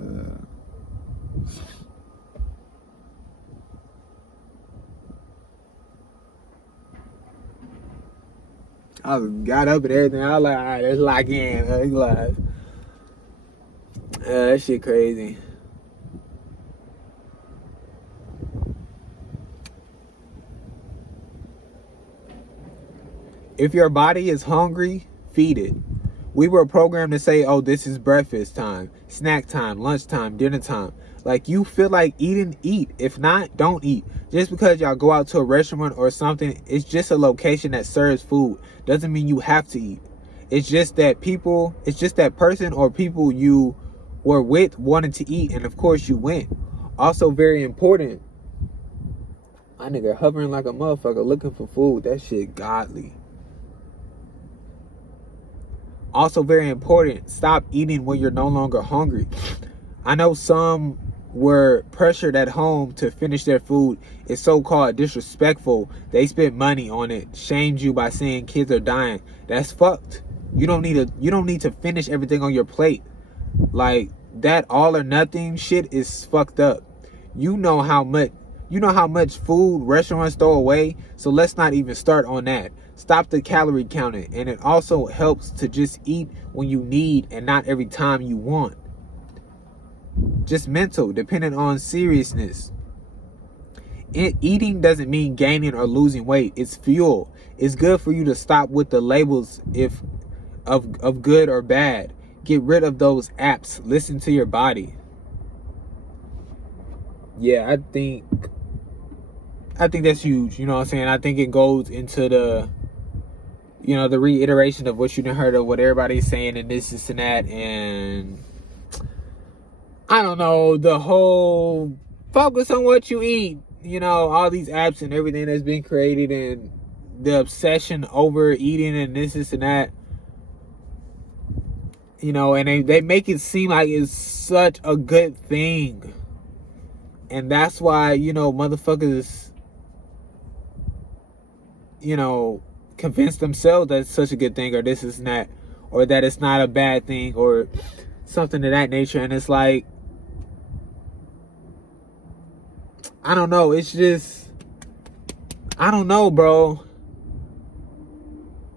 I got up and everything. I was like, all right, let's lock in. That shit crazy. If your body is hungry, feed it. We were programmed to say, oh, this is breakfast time, snack time, lunchtime, dinner time. Like, you feel like eating, eat. If not, don't eat. Just because y'all go out to a restaurant or something, it's just a location that serves food. Doesn't mean you have to eat. It's just that person or people you were with wanted to eat, and of course you went. Also very important, my nigga hovering like a motherfucker looking for food. That shit godly. Also very important, stop eating when you're no longer hungry. I know some were pressured at home to finish their food. It's so-called disrespectful. They spent money on it, shamed you by saying kids are dying. That's fucked. You don't need to finish everything on your plate. Like, that all or nothing shit is fucked up. You know how much food restaurants throw away, so let's not even start on that. Stop the calorie counting, and it also helps to just eat when you need and not every time you want. Just mental, depending on seriousness. Eating doesn't mean gaining or losing weight. It's fuel. It's good for you to stop with the labels of good or bad. Get rid of those apps. Listen to your body. Yeah, I think that's huge. You know what I'm saying? I think it goes into the reiteration of what you done heard of what everybody's saying and this and that, and I don't know, the whole focus on what you eat, all these apps and everything that's been created, and the obsession over eating and this and that, and they make it seem like it's such a good thing. And that's why, motherfuckers, convince themselves that it's such a good thing, or this is not, or that it's not a bad thing, or something of that nature. And it's like, I don't know. It's just, I don't know, bro.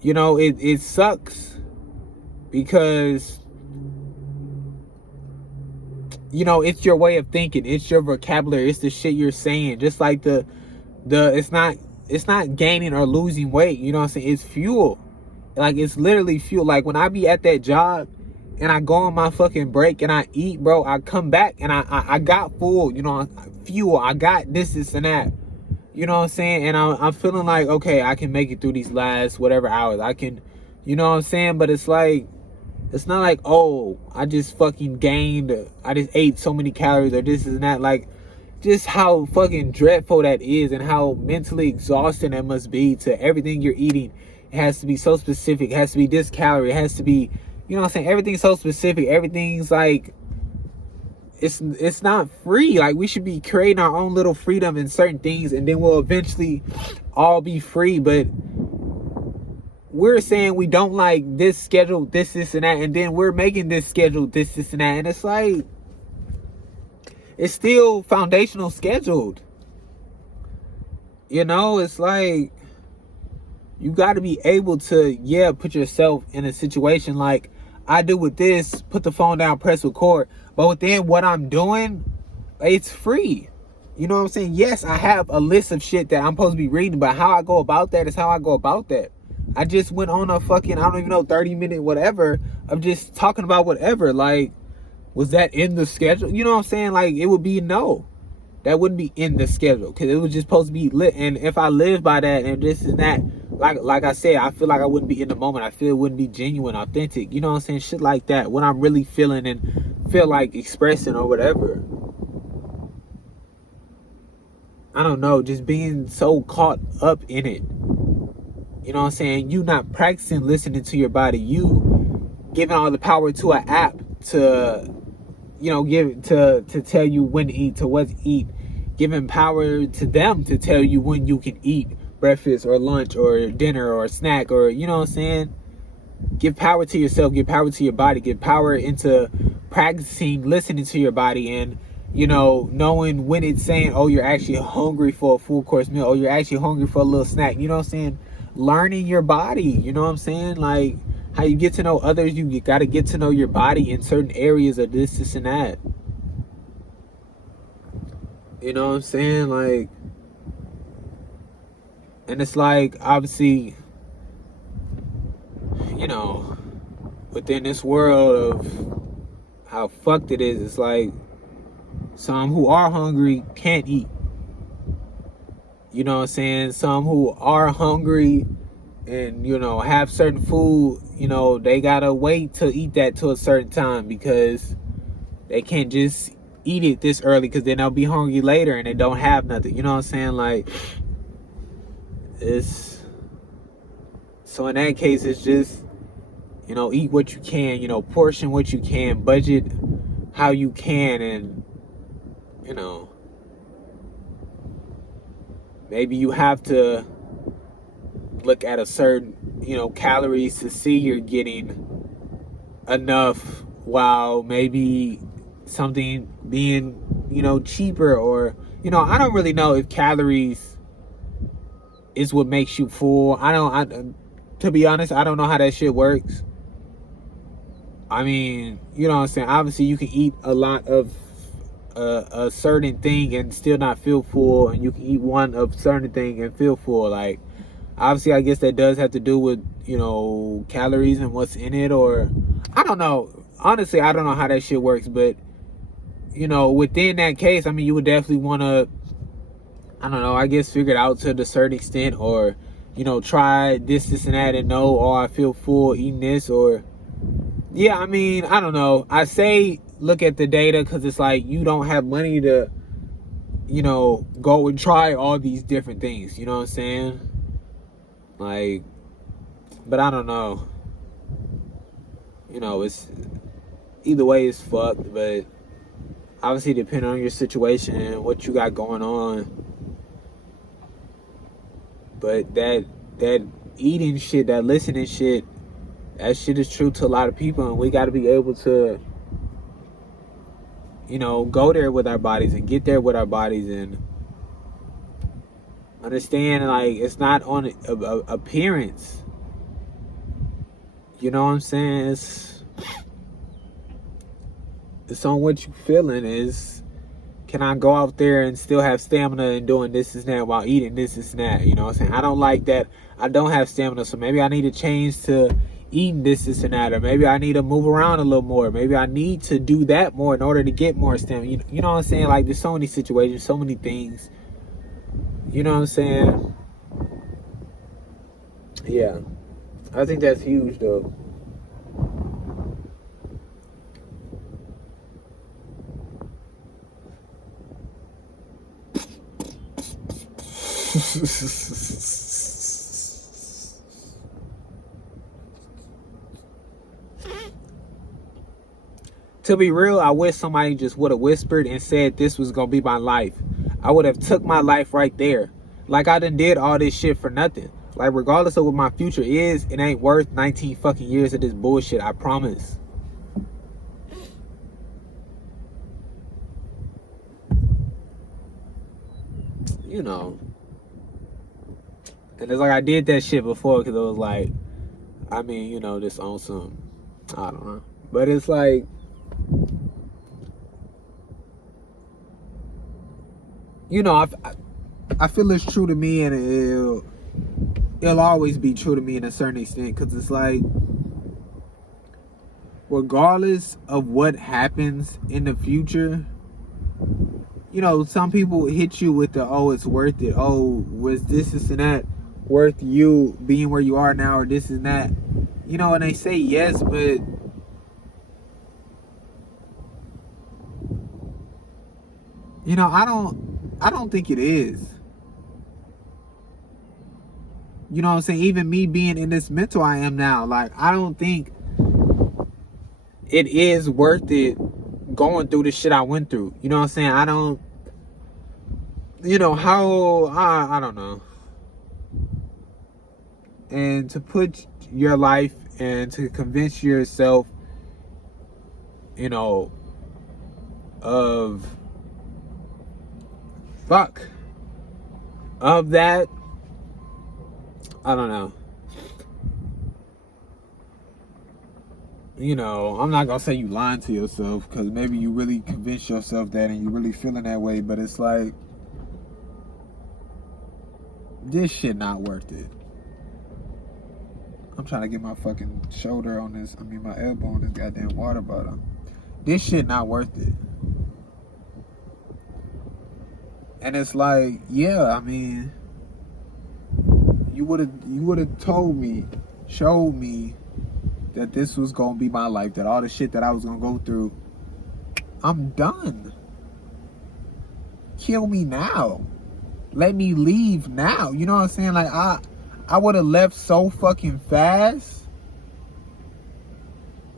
It sucks because, it's your way of thinking. It's your vocabulary. It's the shit you're saying. Just like it's not gaining or losing weight. You know what I'm saying? It's fuel. Like, it's literally fuel. Like, when I be at that job and I go on my fucking break and I eat, bro, I come back and I got full, fuel. I got this and that. You know what I'm saying? And I'm feeling like, okay, I can make it through these last whatever hours. I can, you know what I'm saying? But it's like, it's not like, oh, I just fucking gained, I just ate so many calories or this and that. Like, just how fucking dreadful that is, and how mentally exhausting that must be to everything you're eating. It has to be so specific. It has to be this calorie. It has to be, you know what I'm saying? Everything's so specific. Everything's like, it's not free. Like, we should be creating our own little freedom in certain things, and then we'll eventually all be free. But we're saying we don't like this schedule, this and that, and then we're making this schedule, this and that, and it's like, it's still foundational scheduled. It's like, you got to be able to, put yourself in a situation like I do with this, put the phone down, press record. But within what I'm doing, it's free. You know what I'm saying? Yes, I have a list of shit that I'm supposed to be reading, but how I go about that is how I go about that. I just went on a fucking, I don't even know, 30-minute whatever of just talking about whatever. Like, was that in the schedule? You know what I'm saying? Like, it would be no. That wouldn't be in the schedule, because it was just supposed to be lit. And if I live by that and this and that, like I said, I feel like I wouldn't be in the moment. I feel it wouldn't be genuine, authentic. You know what I'm saying? Shit like that. When I'm really feeling and feel like expressing or whatever. I don't know. Just being so caught up in it. You know what I'm saying? You not practicing listening to your body. You giving all the power to an app to, give to tell you when to eat, to what to eat. Giving power to them to tell you when you can eat breakfast or lunch or dinner or snack, or, you know what I'm saying? Give power to yourself. Give power to your body. Give power into practicing listening to your body, and, knowing when it's saying, oh, you're actually hungry for a full course meal. Oh, you're actually hungry for a little snack. You know what I'm saying? Learning your body. You know what I'm saying? Like, how you get to know others, you got to get to know your body in certain areas of this and that. You know what I'm saying? Like, and it's like, obviously, within this world of how fucked it is, it's like, Some who are hungry can't eat. You know what I'm saying? Some who are hungry and, you know, have certain food, you know, they gotta wait to eat that to a certain time because they can't just eat it this early because then they'll be hungry later and they don't have nothing. You know what I'm saying? Like, it's... So in that case, it's just, you know, eat what you can, you know, portion what you can, budget how you can, and, you know, maybe you have to look at a certain, you know, calories to see you're getting enough, while maybe something being, you know, cheaper, or, you know, I don't really know if calories is what makes you full. To be honest, I don't know how that shit works. I mean, you know what I'm saying? Obviously, you can eat a lot of a certain thing and still not feel full, and you can eat one of certain thing and feel full. Like, obviously, I guess that does have to do with, you know, calories and what's in it, or I don't know. Honestly, I don't know how that shit works, but, you know, within that case, I mean, you would definitely want to, I don't know, I guess figure it out to a certain extent, or, you know, try this, and that, and know, oh, I feel full eating this, or, yeah, I mean, I don't know. I say look at the data because it's like you don't have money to, you know, go and try all these different things. You know what I'm saying? Like, but I don't know. You know, it's either way it's fucked, but obviously depending on your situation and what you got going on. But that eating shit, that listening shit, that shit is true to a lot of people, and we got to be able to, you know, go there with our bodies and get there with our bodies and understand, like, it's not on appearance. You know what I'm saying? It's on what you feeling. Is, can I go out there and still have stamina and doing this and that while eating this and that? You know what I'm saying? I don't like that. I don't have stamina, so maybe I need to change to eating this and that, or maybe I need to move around a little more. Maybe I need to do that more in order to get more stamina. You know what I'm saying? Like, there's so many situations, so many things. You know what I'm saying? Yeah. I think that's huge, though. To be real, I wish somebody just would have whispered and said this was gonna be my life. I would have took my life right there. Like, I done did all this shit for nothing. Like, regardless of what my future is, it ain't worth 19 fucking years of this bullshit, I promise. You know. And it's like I did that shit before because it was like, I mean, you know, just on some, I don't know. But it's like, you know, I feel it's true to me, and it'll always be true to me in a certain extent, because it's like, regardless of what happens in the future, you know, some people hit you with the, oh, it's worth it. Oh, was this and that worth you being where you are now, or this and that? You know, and they say yes, but you know, I don't think it is. You know what I'm saying? Even me being in this mental I am now, like, I don't think it is worth it going through the shit I went through. You know what I'm saying? I don't, you know, I don't know. And to put your life and to convince yourself, you know, of that, I don't know. You know, I'm not gonna say you lying to yourself, because maybe you really convince yourself that and you really feeling that way, but it's like, this shit not worth it. I'm trying to get my fucking shoulder on this, my elbow on this goddamn water bottle. This shit not worth it. And it's like, yeah, I mean, you would have told me, showed me that this was gonna be my life, that all the shit that I was gonna go through, I'm done. Kill me now. Let me leave now. You know what I'm saying? Like, I would have left so fucking fast.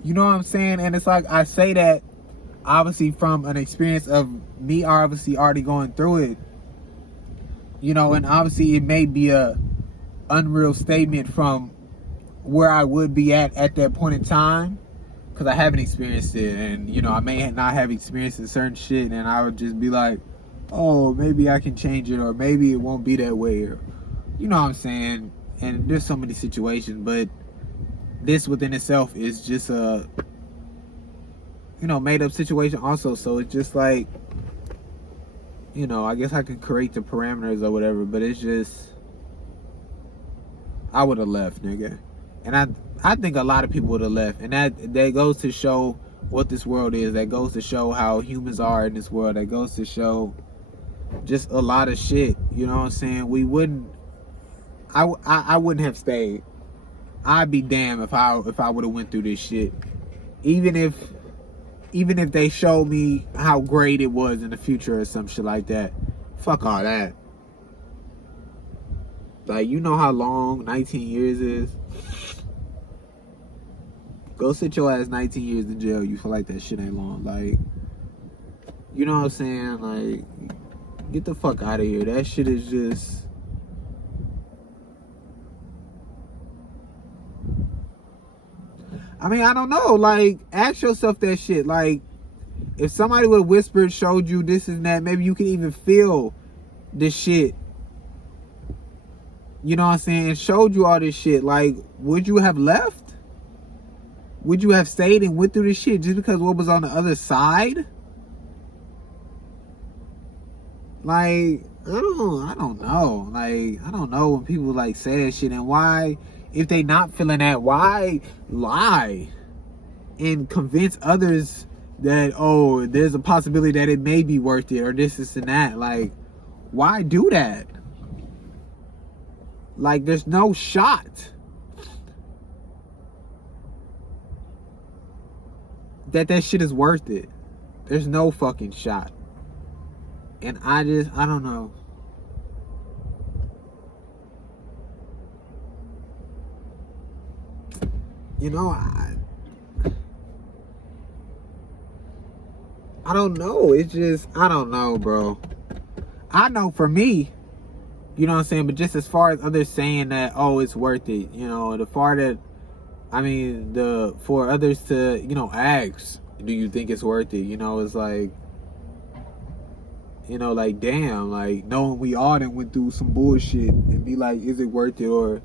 You know what I'm saying? And it's like, I say that obviously from an experience of me obviously already going through it. You know, and obviously it may be a unreal statement from where I would be at that point in time, because I haven't experienced it. And, you know, I may not have experienced certain shit, and I would just be like, oh, maybe I can change it, or maybe it won't be that way, or, you know what I'm saying? And there's so many situations, but this within itself is just a, you know, made up situation also. So it's just like, you know, I guess I could create the parameters or whatever, but it's just, I would have left, nigga. And I think a lot of people would have left. And that goes to show what this world is. That goes to show how humans are in this world. That goes to show just a lot of shit. You know what I'm saying? We wouldn't, I wouldn't have stayed. I'd be damned if I would have went through this shit. Even if they showed me how great it was in the future or some shit like that. Fuck all that. Like, you know how long 19 years is? Go sit your ass 19 years in jail. You feel like that shit ain't long. Like, you know what I'm saying? Like, get the fuck out of here. That shit is just... I mean, I don't know. Like, ask yourself that shit. Like, if somebody would have whispered, showed you this and that, maybe you can even feel this shit. You know what I'm saying? And showed you all this shit. Like, would you have left? Would you have stayed and went through this shit just because what was on the other side? Like, I don't know. Like, I don't know when people like say that shit, and why, if they not feeling that, why lie and convince others that, oh, there's a possibility that it may be worth it, or this and that. Like, why do that? Like, there's no shot that shit is worth it. There's no fucking shot. And I don't know. You know, I don't know. It's just, I don't know, bro. I know for me, you know what I'm saying? But just as far as others saying that, oh, it's worth it, you know, the far that, I mean, for others to, you know, ask, do you think it's worth it? You know, it's like, you know, like, damn, like, knowing we all done went through some bullshit and be like, is it worth it? Or,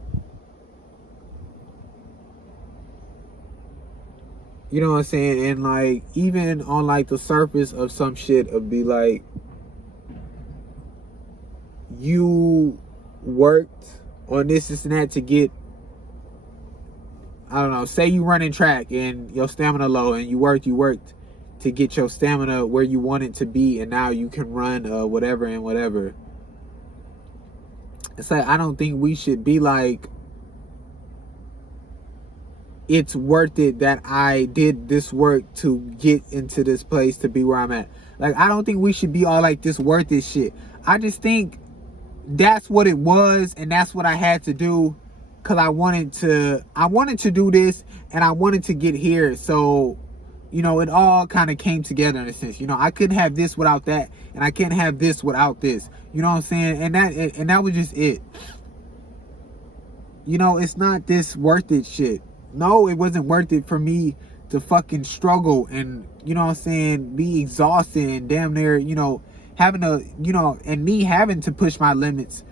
you know what I'm saying? And like, even on like the surface of some shit, of be like, you worked on this and that to get, I don't know, say you running track and your stamina low, and you worked to get your stamina where you want it to be, and now you can run whatever and whatever. It's like, I don't think we should be like, it's worth it that I did this work to get into this place to be where I'm at. Like, I don't think we should be all like, this worth it shit. I just think that's what it was, and that's what I had to do, because I wanted to do this, and I wanted to get here. So, you know, it all kind of came together in a sense. You know, I couldn't have this without that, and I can't have this without this. You know what I'm saying? And that was just it. You know, it's not this worth it shit. No, it wasn't worth it for me to fucking struggle and, you know what I'm saying, be exhausted and damn near, you know, having to, you know, and me having to push my limits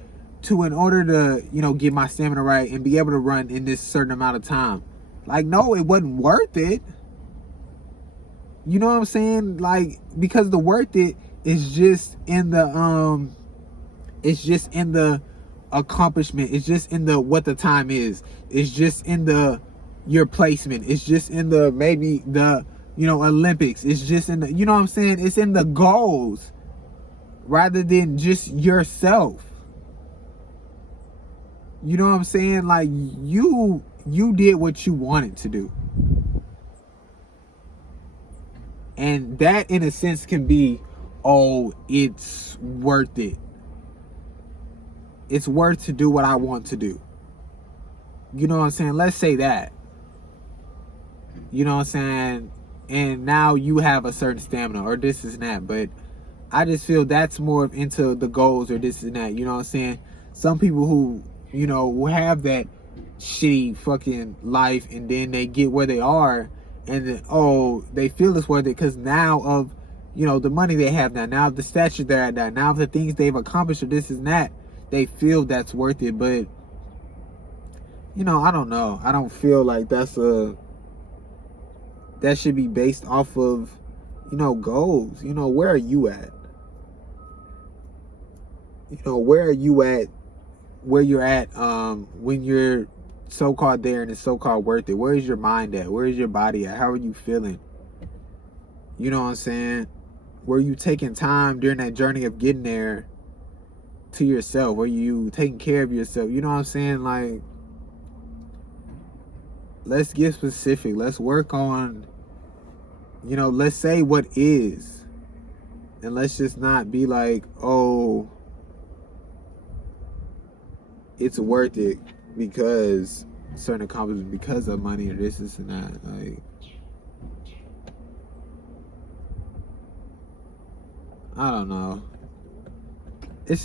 to, in order to, you know, get my stamina right and be able to run in this certain amount of time. Like, no, it wasn't worth it. You know what I'm saying? Like, because the worth it is just in the, it's just in the accomplishment. It's just in the, what the time is. It's just in the, your placement. It's just in the, maybe the, you know, Olympics. It's just in the, you know what I'm saying? It's in the goals. rather than just yourself. You know what I'm saying? Like, you did what you wanted to do. And that, in a sense, can be, oh, it's worth it. It's worth to do what I want to do. You know what I'm saying? Let's say that. You know what I'm saying? And now you have a certain stamina or this and that. But I just feel that's more into the goals or this and that. You know what I'm saying? Some people who, you know, will have that shitty fucking life and then they get where they are and then, oh, they feel it's worth it because now of, you know, the money they have now of the stature they're at now of the things they've accomplished or this and that, they feel that's worth it. But, you know, I don't know. I don't feel like that should be based off of, you know, goals. You know, where are you at? You know, where are you at? Where you're at when you're so-called there and it's so-called worth it? Where is your mind at? Where is your body at? How are you feeling? You know what I'm saying? Were you taking time during that journey of getting there to yourself? Were you taking care of yourself? You know what I'm saying? Like, let's get specific. Let's work on, you know, let's say what is. And let's just not be like, oh, it's worth it because certain accomplishments, because of money or this and that. Like, I don't know. It's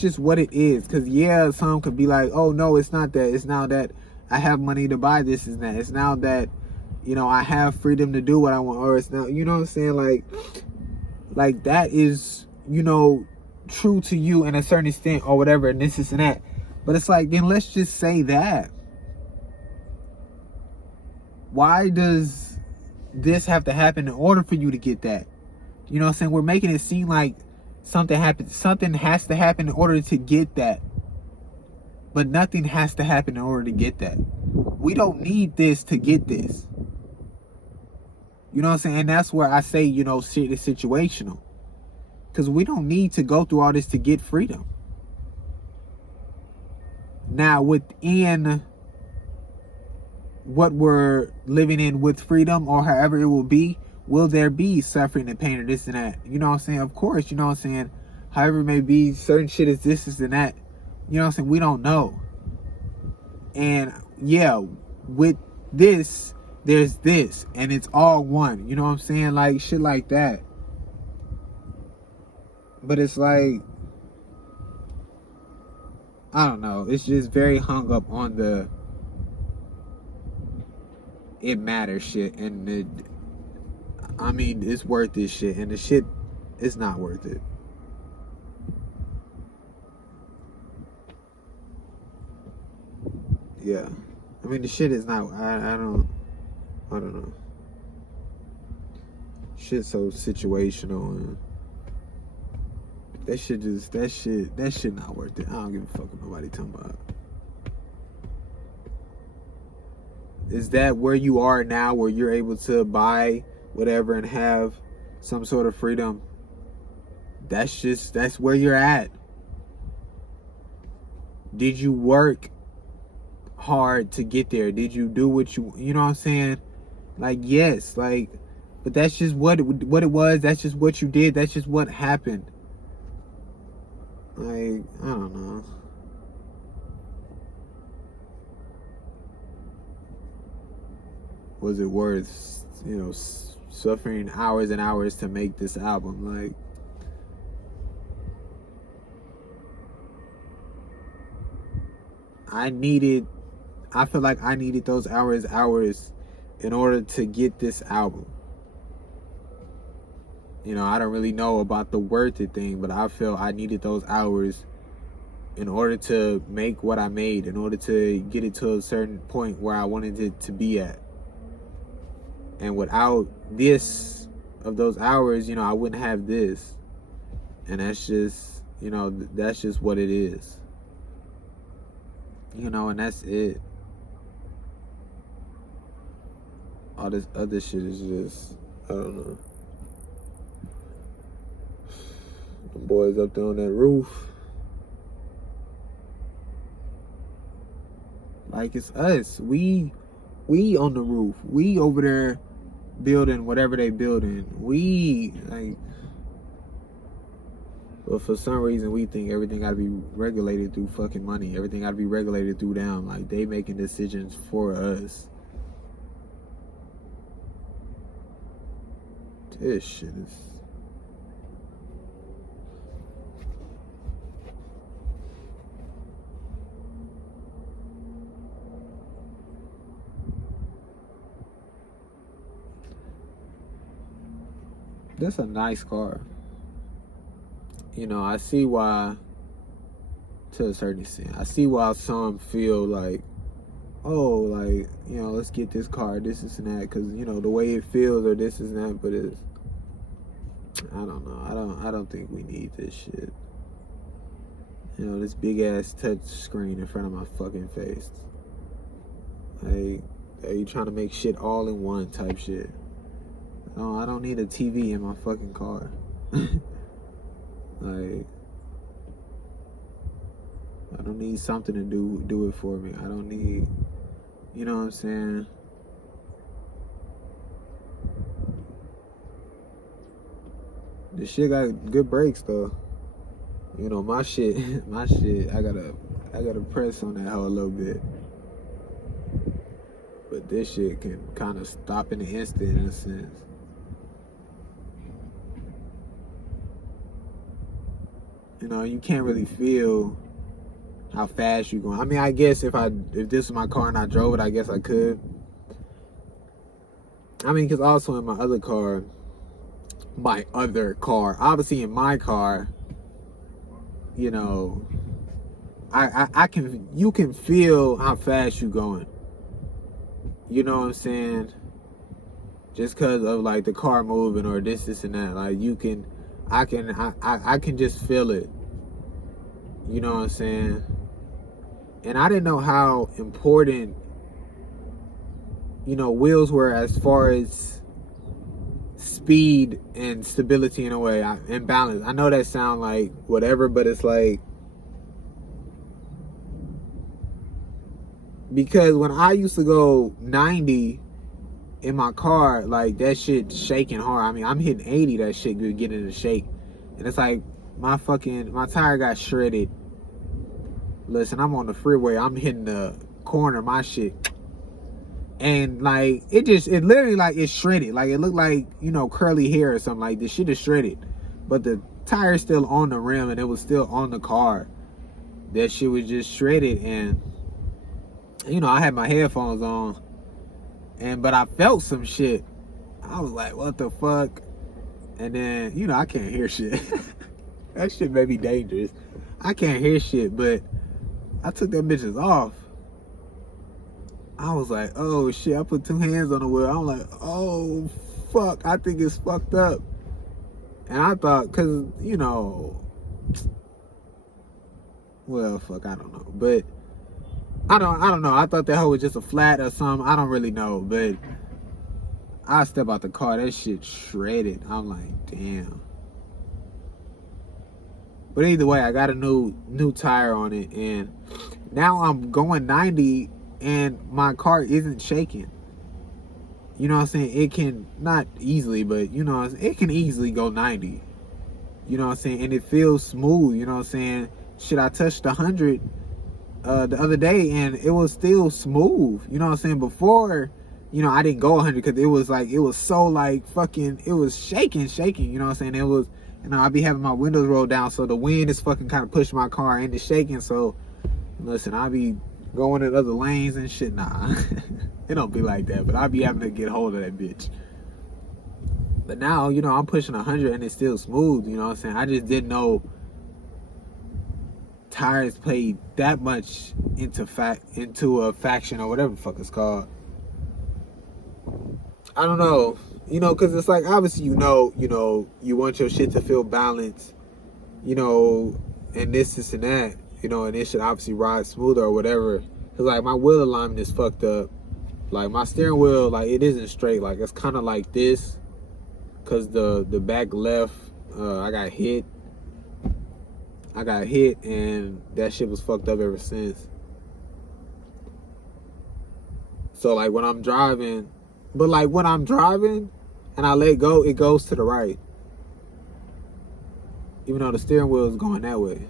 just what it is. Cause yeah, some could be like, oh no, it's not that. It's now that I have money to buy this and that. It's now that, you know, I have freedom to do what I want. Or it's now, you know what I'm saying? Like that is, you know, true to you in a certain extent or whatever, and this and that. But it's like, then let's just say that. Why does this have to happen in order for you to get that? You know what I'm saying? We're making it seem like something has to happen in order to get that. But nothing has to happen in order to get that. We don't need this to get this. You know what I'm saying? And that's where I say, you know, shit is situational. Because we don't need to go through all this to get freedom. Now, within what we're living in with freedom or however it will be, will there be suffering and pain or this and that? You know what I'm saying? Of course, you know what I'm saying? However it may be, certain shit is this and that. You know what I'm saying? We don't know. And yeah, with this, there's this. And it's all one. You know what I'm saying? Like, shit like that. But it's like, I don't know. It's just very hung up on the it matters shit. And it's worth this shit. And the shit is not worth it. Yeah. I mean, the shit is not, I don't know. Shit's so situational and that shit not worth it. I don't give a fuck what nobody talking about. Is that where you are now, where you're able to buy whatever and have some sort of freedom? That's where you're at. Did you work hard to get there? Did you do what you know what I'm saying? Like, yes, like, but that's just what it was. That's just what you did. That's just what happened. Like, I don't know. Was it worth, you know, suffering hours and hours to make this album? Like, I feel like I needed those hours in order to get this album. You know, I don't really know about the worth it thing, but I feel I needed those hours in order to make what I made, in order to get it to a certain point where I wanted it to be at. And without this, of those hours, you know, I wouldn't have this. And that's just, you know, that's just what it is. You know, and that's it. All this other shit is just, I don't know. boys up there on that roof. Like, it's us. We on the roof. We over there building whatever they building. We, like, but for some reason we think everything gotta be regulated through fucking money. Everything gotta be regulated through them. Like, they making decisions for us. This shit is... That's a nice car. You know, I see why, to a certain extent, I see why some feel like, oh, like, you know, let's get this car, this and that, because, you know, the way it feels or this and that, but it's, I don't know, I don't think we need this shit. You know, this big ass touch screen in front of my fucking face. Like, are you trying to make shit all in one type shit? No, I don't need a TV in my fucking car. Like, I don't need something to do it for me. I don't need, you know what I'm saying? This shit got good brakes though. You know, my shit, I gotta press on that hoe a little bit. But this shit can kind of stop in an instant in a sense. You know, you can't really feel how fast you're going. I mean, I guess if this was my car and I drove it, I guess I could. I mean, because also in my other car, obviously in my car, you know, you can feel how fast you're going. You know what I'm saying? Just because of like the car moving or this and that, like I can just feel it. You know what I'm saying? And I didn't know how important, you know, wheels were as far as speed and stability in a way, and balance. I know that sound like whatever, but it's like, because when I used to go 90 in my car, like, that shit shaking hard. I mean, I'm hitting 80, that shit would get in a shake. And it's like, my tire got shredded. Listen, I'm on the freeway, I'm hitting the corner, my shit. And like, it literally, like, it's shredded. Like, it looked like, you know, curly hair or something. Like, the shit is shredded. But the tire's still on the rim and it was still on the car. That shit was just shredded. And, you know, I had my headphones on. But I felt some shit. I was like, what the fuck? And then, you know, I can't hear shit. That shit may be dangerous. I can't hear shit, but I took that bitches off. I was like, oh shit, I put 2 hands on the wheel. I'm like, oh fuck, I think it's fucked up. And I thought, cause, you know, well, fuck, I don't know. But I don't know. I thought that hoe was just a flat or something. I don't really know, but I step out the car, that shit shredded. I'm like, damn. But either way, I got a new tire on it, and now I'm going 90 and my car isn't shaking. You know what I'm saying? It can, not easily, but you know, it can easily go 90. You know what I'm saying? And it feels smooth, you know what I'm saying? Shit, I touched 100 the other day and it was still smooth. You know what I'm saying? Before, you know, I didn't go 100 because it was so like fucking, it was shaking, you know what I'm saying? It was, you know, I be having my windows rolled down, so the wind is fucking kind of pushing my car into shaking. So listen, I be going in other lanes and shit. Nah, it don't be like that, but I be having to get hold of that bitch. But now, you know, I'm pushing 100 and it's still smooth. You know what I'm saying? I just didn't know tires played that much into a faction or whatever the fuck it's called. I don't know, you know, because it's like, obviously, you know, you want your shit to feel balanced, you know, and this and that, you know, and it should obviously ride smoother or whatever. Because, like, my wheel alignment is fucked up. Like, my steering wheel, like, it isn't straight. Like, it's kind of like this, because the back left, I got hit. I got hit, and that shit was fucked up ever since. So like when I'm driving, but like when I'm driving and I let go, it goes to the right, even though the steering wheel is going that way.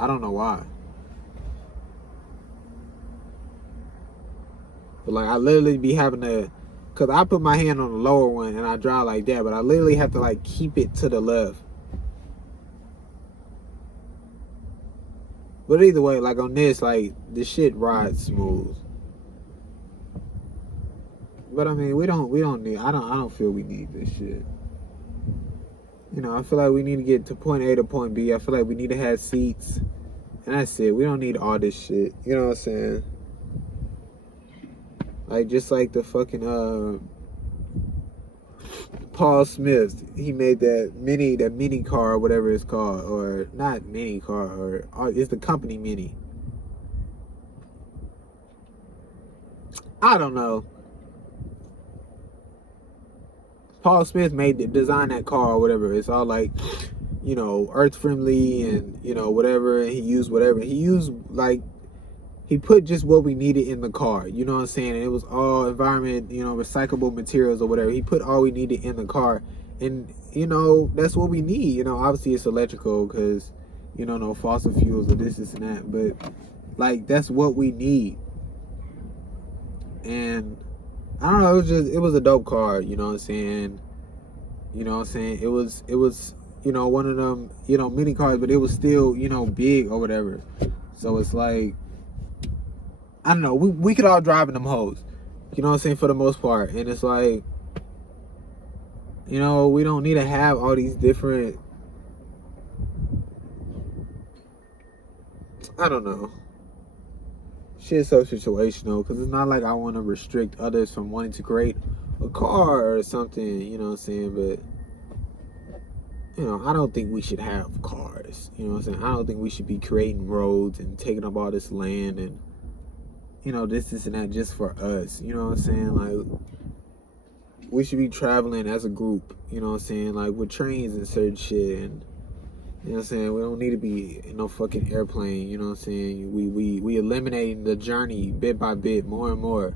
I don't know why. But like I literally be having to, cause I put my hand on the lower one and I drive like that, but I literally have to like keep it to the left. But either way, like on this, like the shit rides smooth. But I mean, we don't need. I don't feel we need this shit. You know, I feel like we need to get to point A to point B. I feel like we need to have seats, and that's it. We don't need all this shit. You know what I'm saying? Like just like the fucking Paul Smith, he made that mini car or whatever it's called, or not mini car, or it's the company Mini. I don't know. Paul Smith designed that car or whatever. It's all like, you know, earth friendly and, you know, whatever. He used whatever. He used like, he put just what we needed in the car. You know what I'm saying? And it was all environment, you know, recyclable materials or whatever. He put all we needed in the car. And, you know, that's what we need. You know, obviously it's electrical because, you know, no fossil fuels or this and that. But, like, that's what we need. And I don't know, it was a dope car, you know what I'm saying? You know what I'm saying? It was, you know, one of them, you know, mini cars, but it was still, you know, big or whatever. So it's like, I don't know, we could all drive in them hoes. You know what I'm saying, for the most part. And it's like, you know, we don't need to have all these different, I don't know. Shit's so situational, because it's not like I want to restrict others from wanting to create a car or something, you know what I'm saying? But, you know, I don't think we should have cars, you know what I'm saying? I don't think we should be creating roads and taking up all this land and, you know, this and that just for us, you know what I'm saying? Like, we should be traveling as a group, you know what I'm saying? Like, with trains and certain shit, and, you know what I'm saying? We don't need to be in no fucking airplane, you know what I'm saying? We eliminating the journey bit by bit, more and more.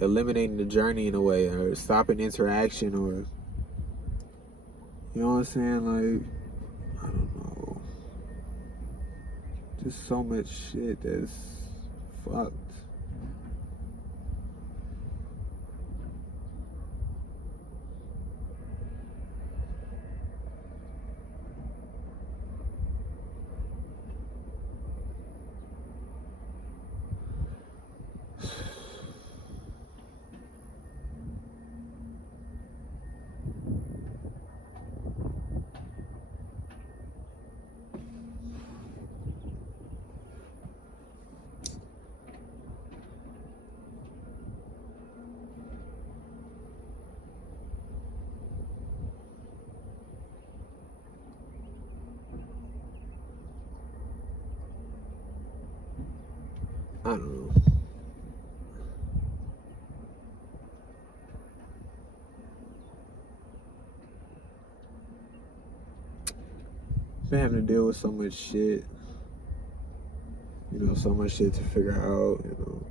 Eliminating the journey in a way, or stopping interaction, or, you know what I'm saying? Like, I don't know. Just so much shit that's fucked. I don't know. Been having to deal with so much shit. You know, so much shit to figure out, you know.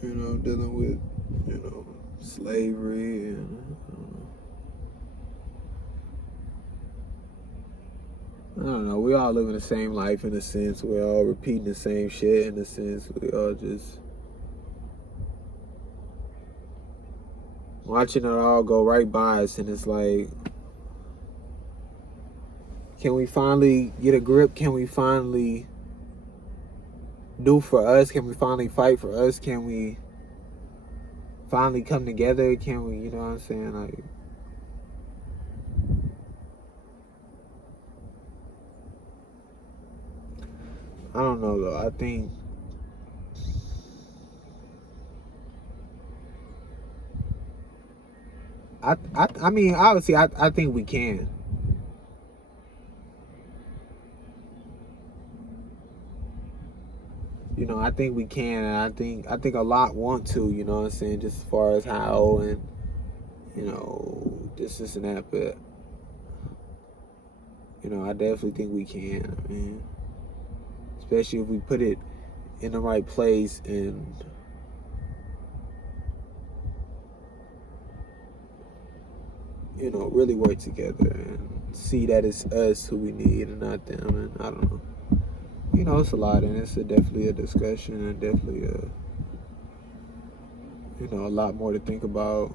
You know, dealing with, you know, slavery and, I don't know. We all living the same life in a sense. We're all repeating the same shit in a sense. We all just watching it all go right by us, and it's like, can we finally get a grip? Can we finally do for us? Can we finally fight for us? Can we finally come together? Can we, you know what I'm saying? Like, I don't know though. I mean, obviously, I think we can. You know, I think we can, and I think a lot want to. You know what I'm saying? Just as far as how and, you know, this and that, but You know, I definitely think we can. I mean, especially if we put it in the right place and you know, really work together and see that it's us who we need and not them. And I don't know. You know, it's a lot, and it's definitely a discussion and definitely you know, a lot more to think about.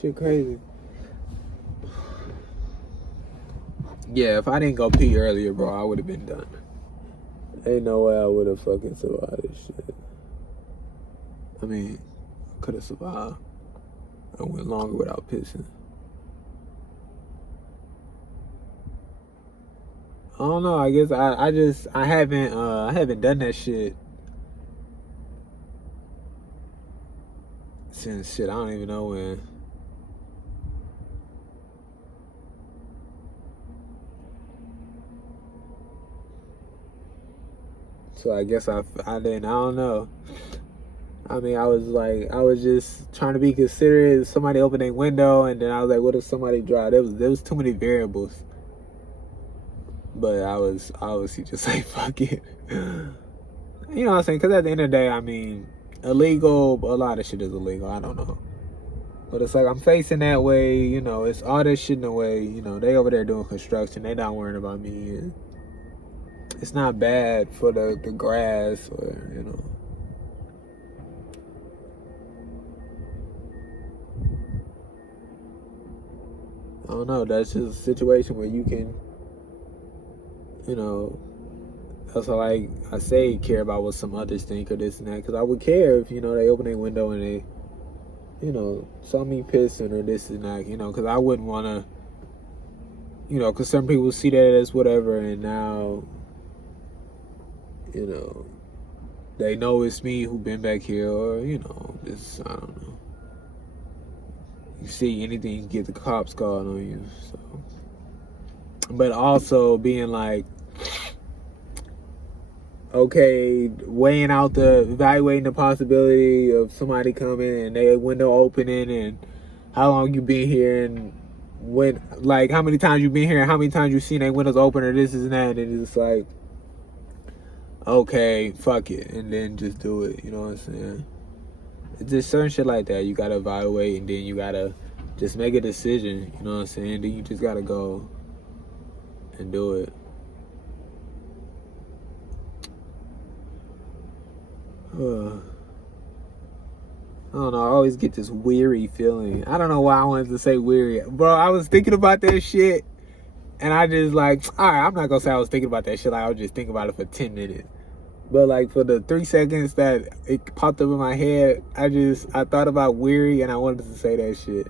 Shit crazy. Yeah, if I didn't go pee earlier, bro, I would have been done. Ain't no way I would have fucking survived this shit. I mean, could have survived. I went longer without pissing. I don't know. I guess I haven't done that shit since shit. I don't even know when. So I guess I didn't. I don't know. I mean, I was just trying to be considerate. Somebody opened a window, and then I was like, what if somebody drive? There was too many variables. But I was obviously just like, fuck it. You know what I'm saying? Because at the end of the day, I mean, illegal, a lot of shit is illegal. I don't know. But it's like I'm facing that way, you know, it's all this shit in the way, you know, they over there doing construction, they not worrying about me. And it's not bad for the grass or, you know. I don't know, that's just a situation where you can, you know, that's why like I say care about what some others think or this and that, because I would care if, you know, they open a window and they, you know, saw me pissing or this and that, you know, because I wouldn't want to, you know, because some people see that as whatever, and now, you know, they know it's me who been back here, or, you know, just, I don't know. You see anything, get the cops called on you, so. But also being like, okay, evaluating the possibility of somebody coming and their window opening and how long you been here and when, like, how many times you been here and how many times you seen their windows open or this and that, and it's like, okay, fuck it, and then just do it, you know what I'm saying? It's just certain shit like that you gotta evaluate, and then you gotta just make a decision, you know what I'm saying? Then you just gotta go and do it. I don't know, I always get this weary feeling. I don't know why I wanted to say weary. Bro, I was thinking about that shit, and I just like, alright, I'm not gonna say I was thinking about that shit, like I was just thinking about it for 10 minutes. But like for the 3 seconds that it popped up in my head, I thought about weary and I wanted to say that shit.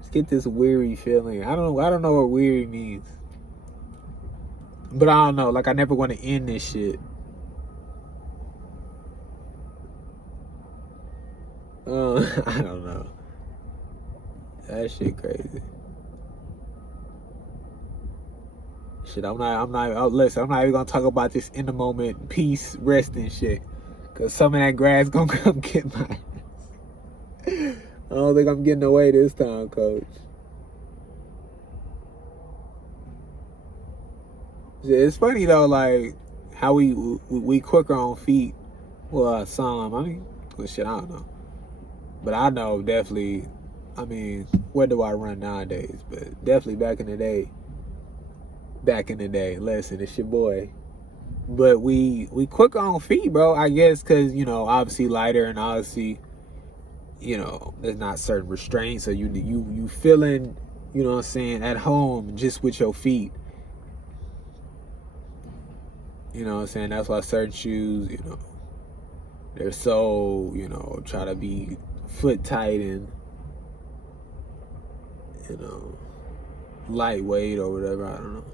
Just get this weary feeling. I don't know what weary means. But I don't know, like I never want to end this shit. I don't know. That shit crazy. Shit, listen, I'm not even gonna talk about this in the moment, peace, rest and shit. Cause some of that grass gonna come get my ass. I don't think I'm getting away this time, coach. It's funny though, like how we quicker on feet. Well, some. I mean, well, shit, I don't know. But I know definitely. I mean, where do I run nowadays? But definitely back in the day. Listen, it's your boy. But we quicker on feet, bro. I guess because you know, obviously lighter and obviously, you know, there's not certain restraints, so you feeling, you know what I'm saying, at home just with your feet. You know what I'm saying? That's why certain shoes, you know, they're so, you know, try to be foot tight and, you know, lightweight or whatever. I don't know.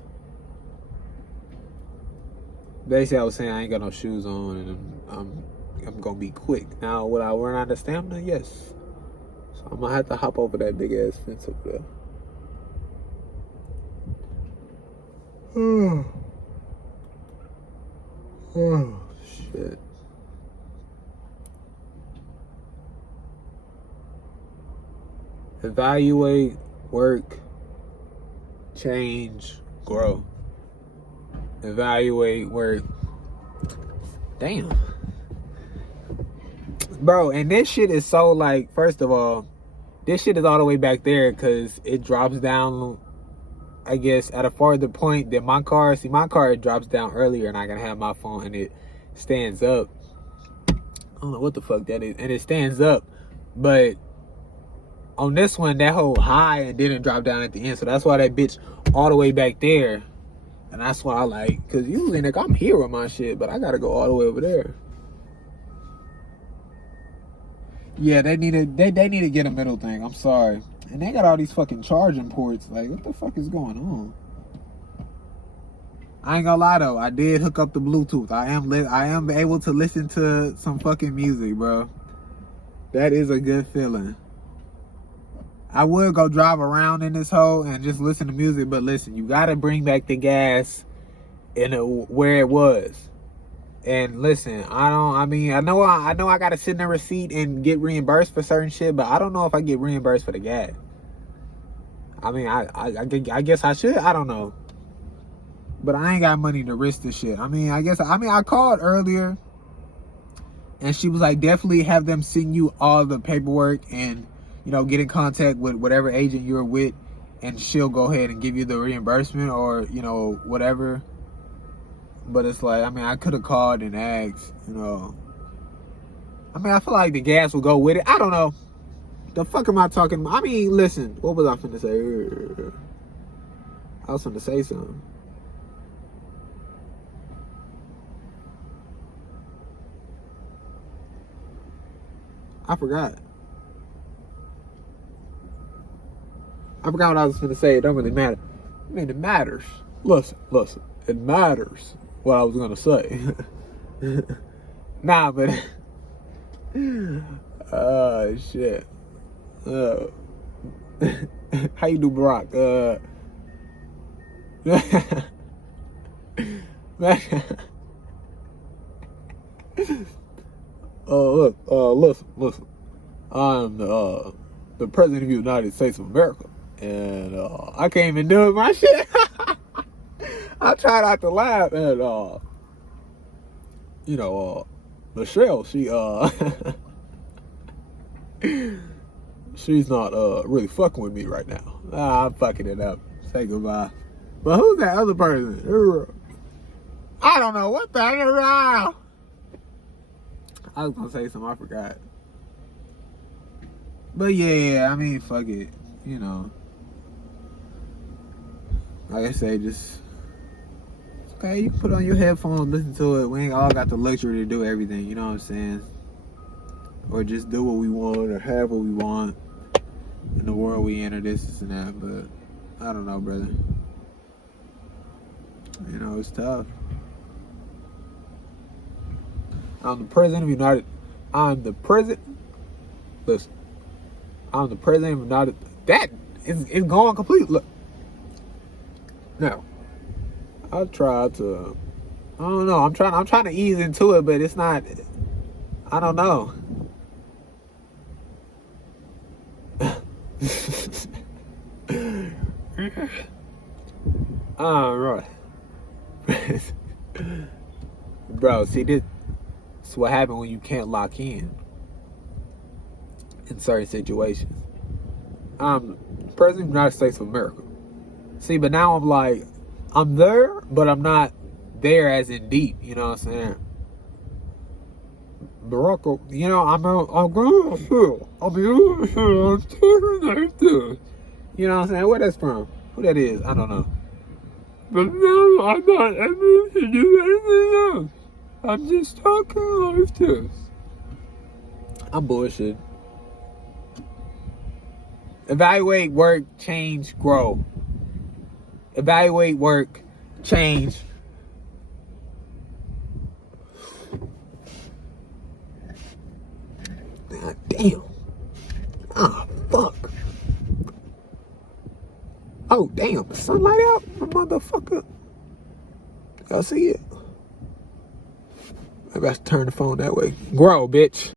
Basically, I was saying I ain't got no shoes on and I'm gonna be quick. Now, will I run out of stamina? Yes. So I'm gonna have to hop over that big ass fence over there. Oh, shit. Evaluate, work, change, grow. Evaluate, work. Damn. Bro, and this shit is so like, first of all, this shit is all the way back there because it drops down, I guess, at a farther point than my car. See, my car, it drops down earlier and I can have my phone and it stands up. I don't know what the fuck that is. And it stands up. But on this one, that whole high and didn't drop down at the end. So that's why that bitch all the way back there. And that's why I like, because usually, nigga, I'm here with my shit, but I gotta go all the way over there. Yeah, they need to get a middle thing. I'm sorry. And they got all these fucking charging ports. Like, what the fuck is going on? I ain't gonna lie though. I did hook up the Bluetooth. I am able to listen to some fucking music, bro. That is a good feeling. I would go drive around in this hole and just listen to music, but listen, you gotta bring back the gas where it was. And listen, I know I gotta send a receipt and get reimbursed for certain shit, but I don't know if I get reimbursed for the gas. I mean, I guess I should. I don't know. But I ain't got money to risk this shit. I called earlier and she was like, definitely have them send you all the paperwork and, you know, get in contact with whatever agent you're with and she'll go ahead and give you the reimbursement or, you know, whatever. But it's like, I could have called and asked, you know. I feel like the gas will go with it. I don't know. The fuck am I talking about? Listen, what was I finna say? I was finna say something. I forgot. What I was finna say. It don't really matter. It matters. Listen. It matters what I was gonna say. Nah, but shit. How you do, Brock? Listen. I'm the President of the United States of America, and I came and do my shit. I try not to laugh, and you know, Michelle, she she's not really fucking with me right now. I'm fucking it up. Say goodbye. But who's that other person? I don't know what the hell. I was gonna say something, I forgot. But yeah, fuck it. You know, like I say, just okay. You can put on your headphones, listen to it. We ain't all got the luxury to do everything. You know what I'm saying? Or just do what we want, or have what we want in the world we in, or this and that. But I don't know, brother. You know, it's tough. I'm the president of the United. Listen. I'm the president of the United. That is gone completely. Look. Now, I try to. I don't know. I'm trying to ease into it, but it's not. I don't know. All right. Bro, see, this is what happens when you can't lock in certain situations. I'm President of the United States of America. See, but now I'm like, I'm there, but I'm not there as in deep. You know what I'm saying? Barack, you know, I'm going to I'm talking like this. You know what I'm saying? Where that's from? Who that is? I don't know. But no, I'm not able to do anything else. I'm just talking like this. I'm bullshit. Evaluate, work, change, grow. Evaluate, work, change. God damn. Ah, fuck. Oh, damn. The sunlight out? Motherfucker. I see it. Maybe I should turn the phone that way. Grow, bitch.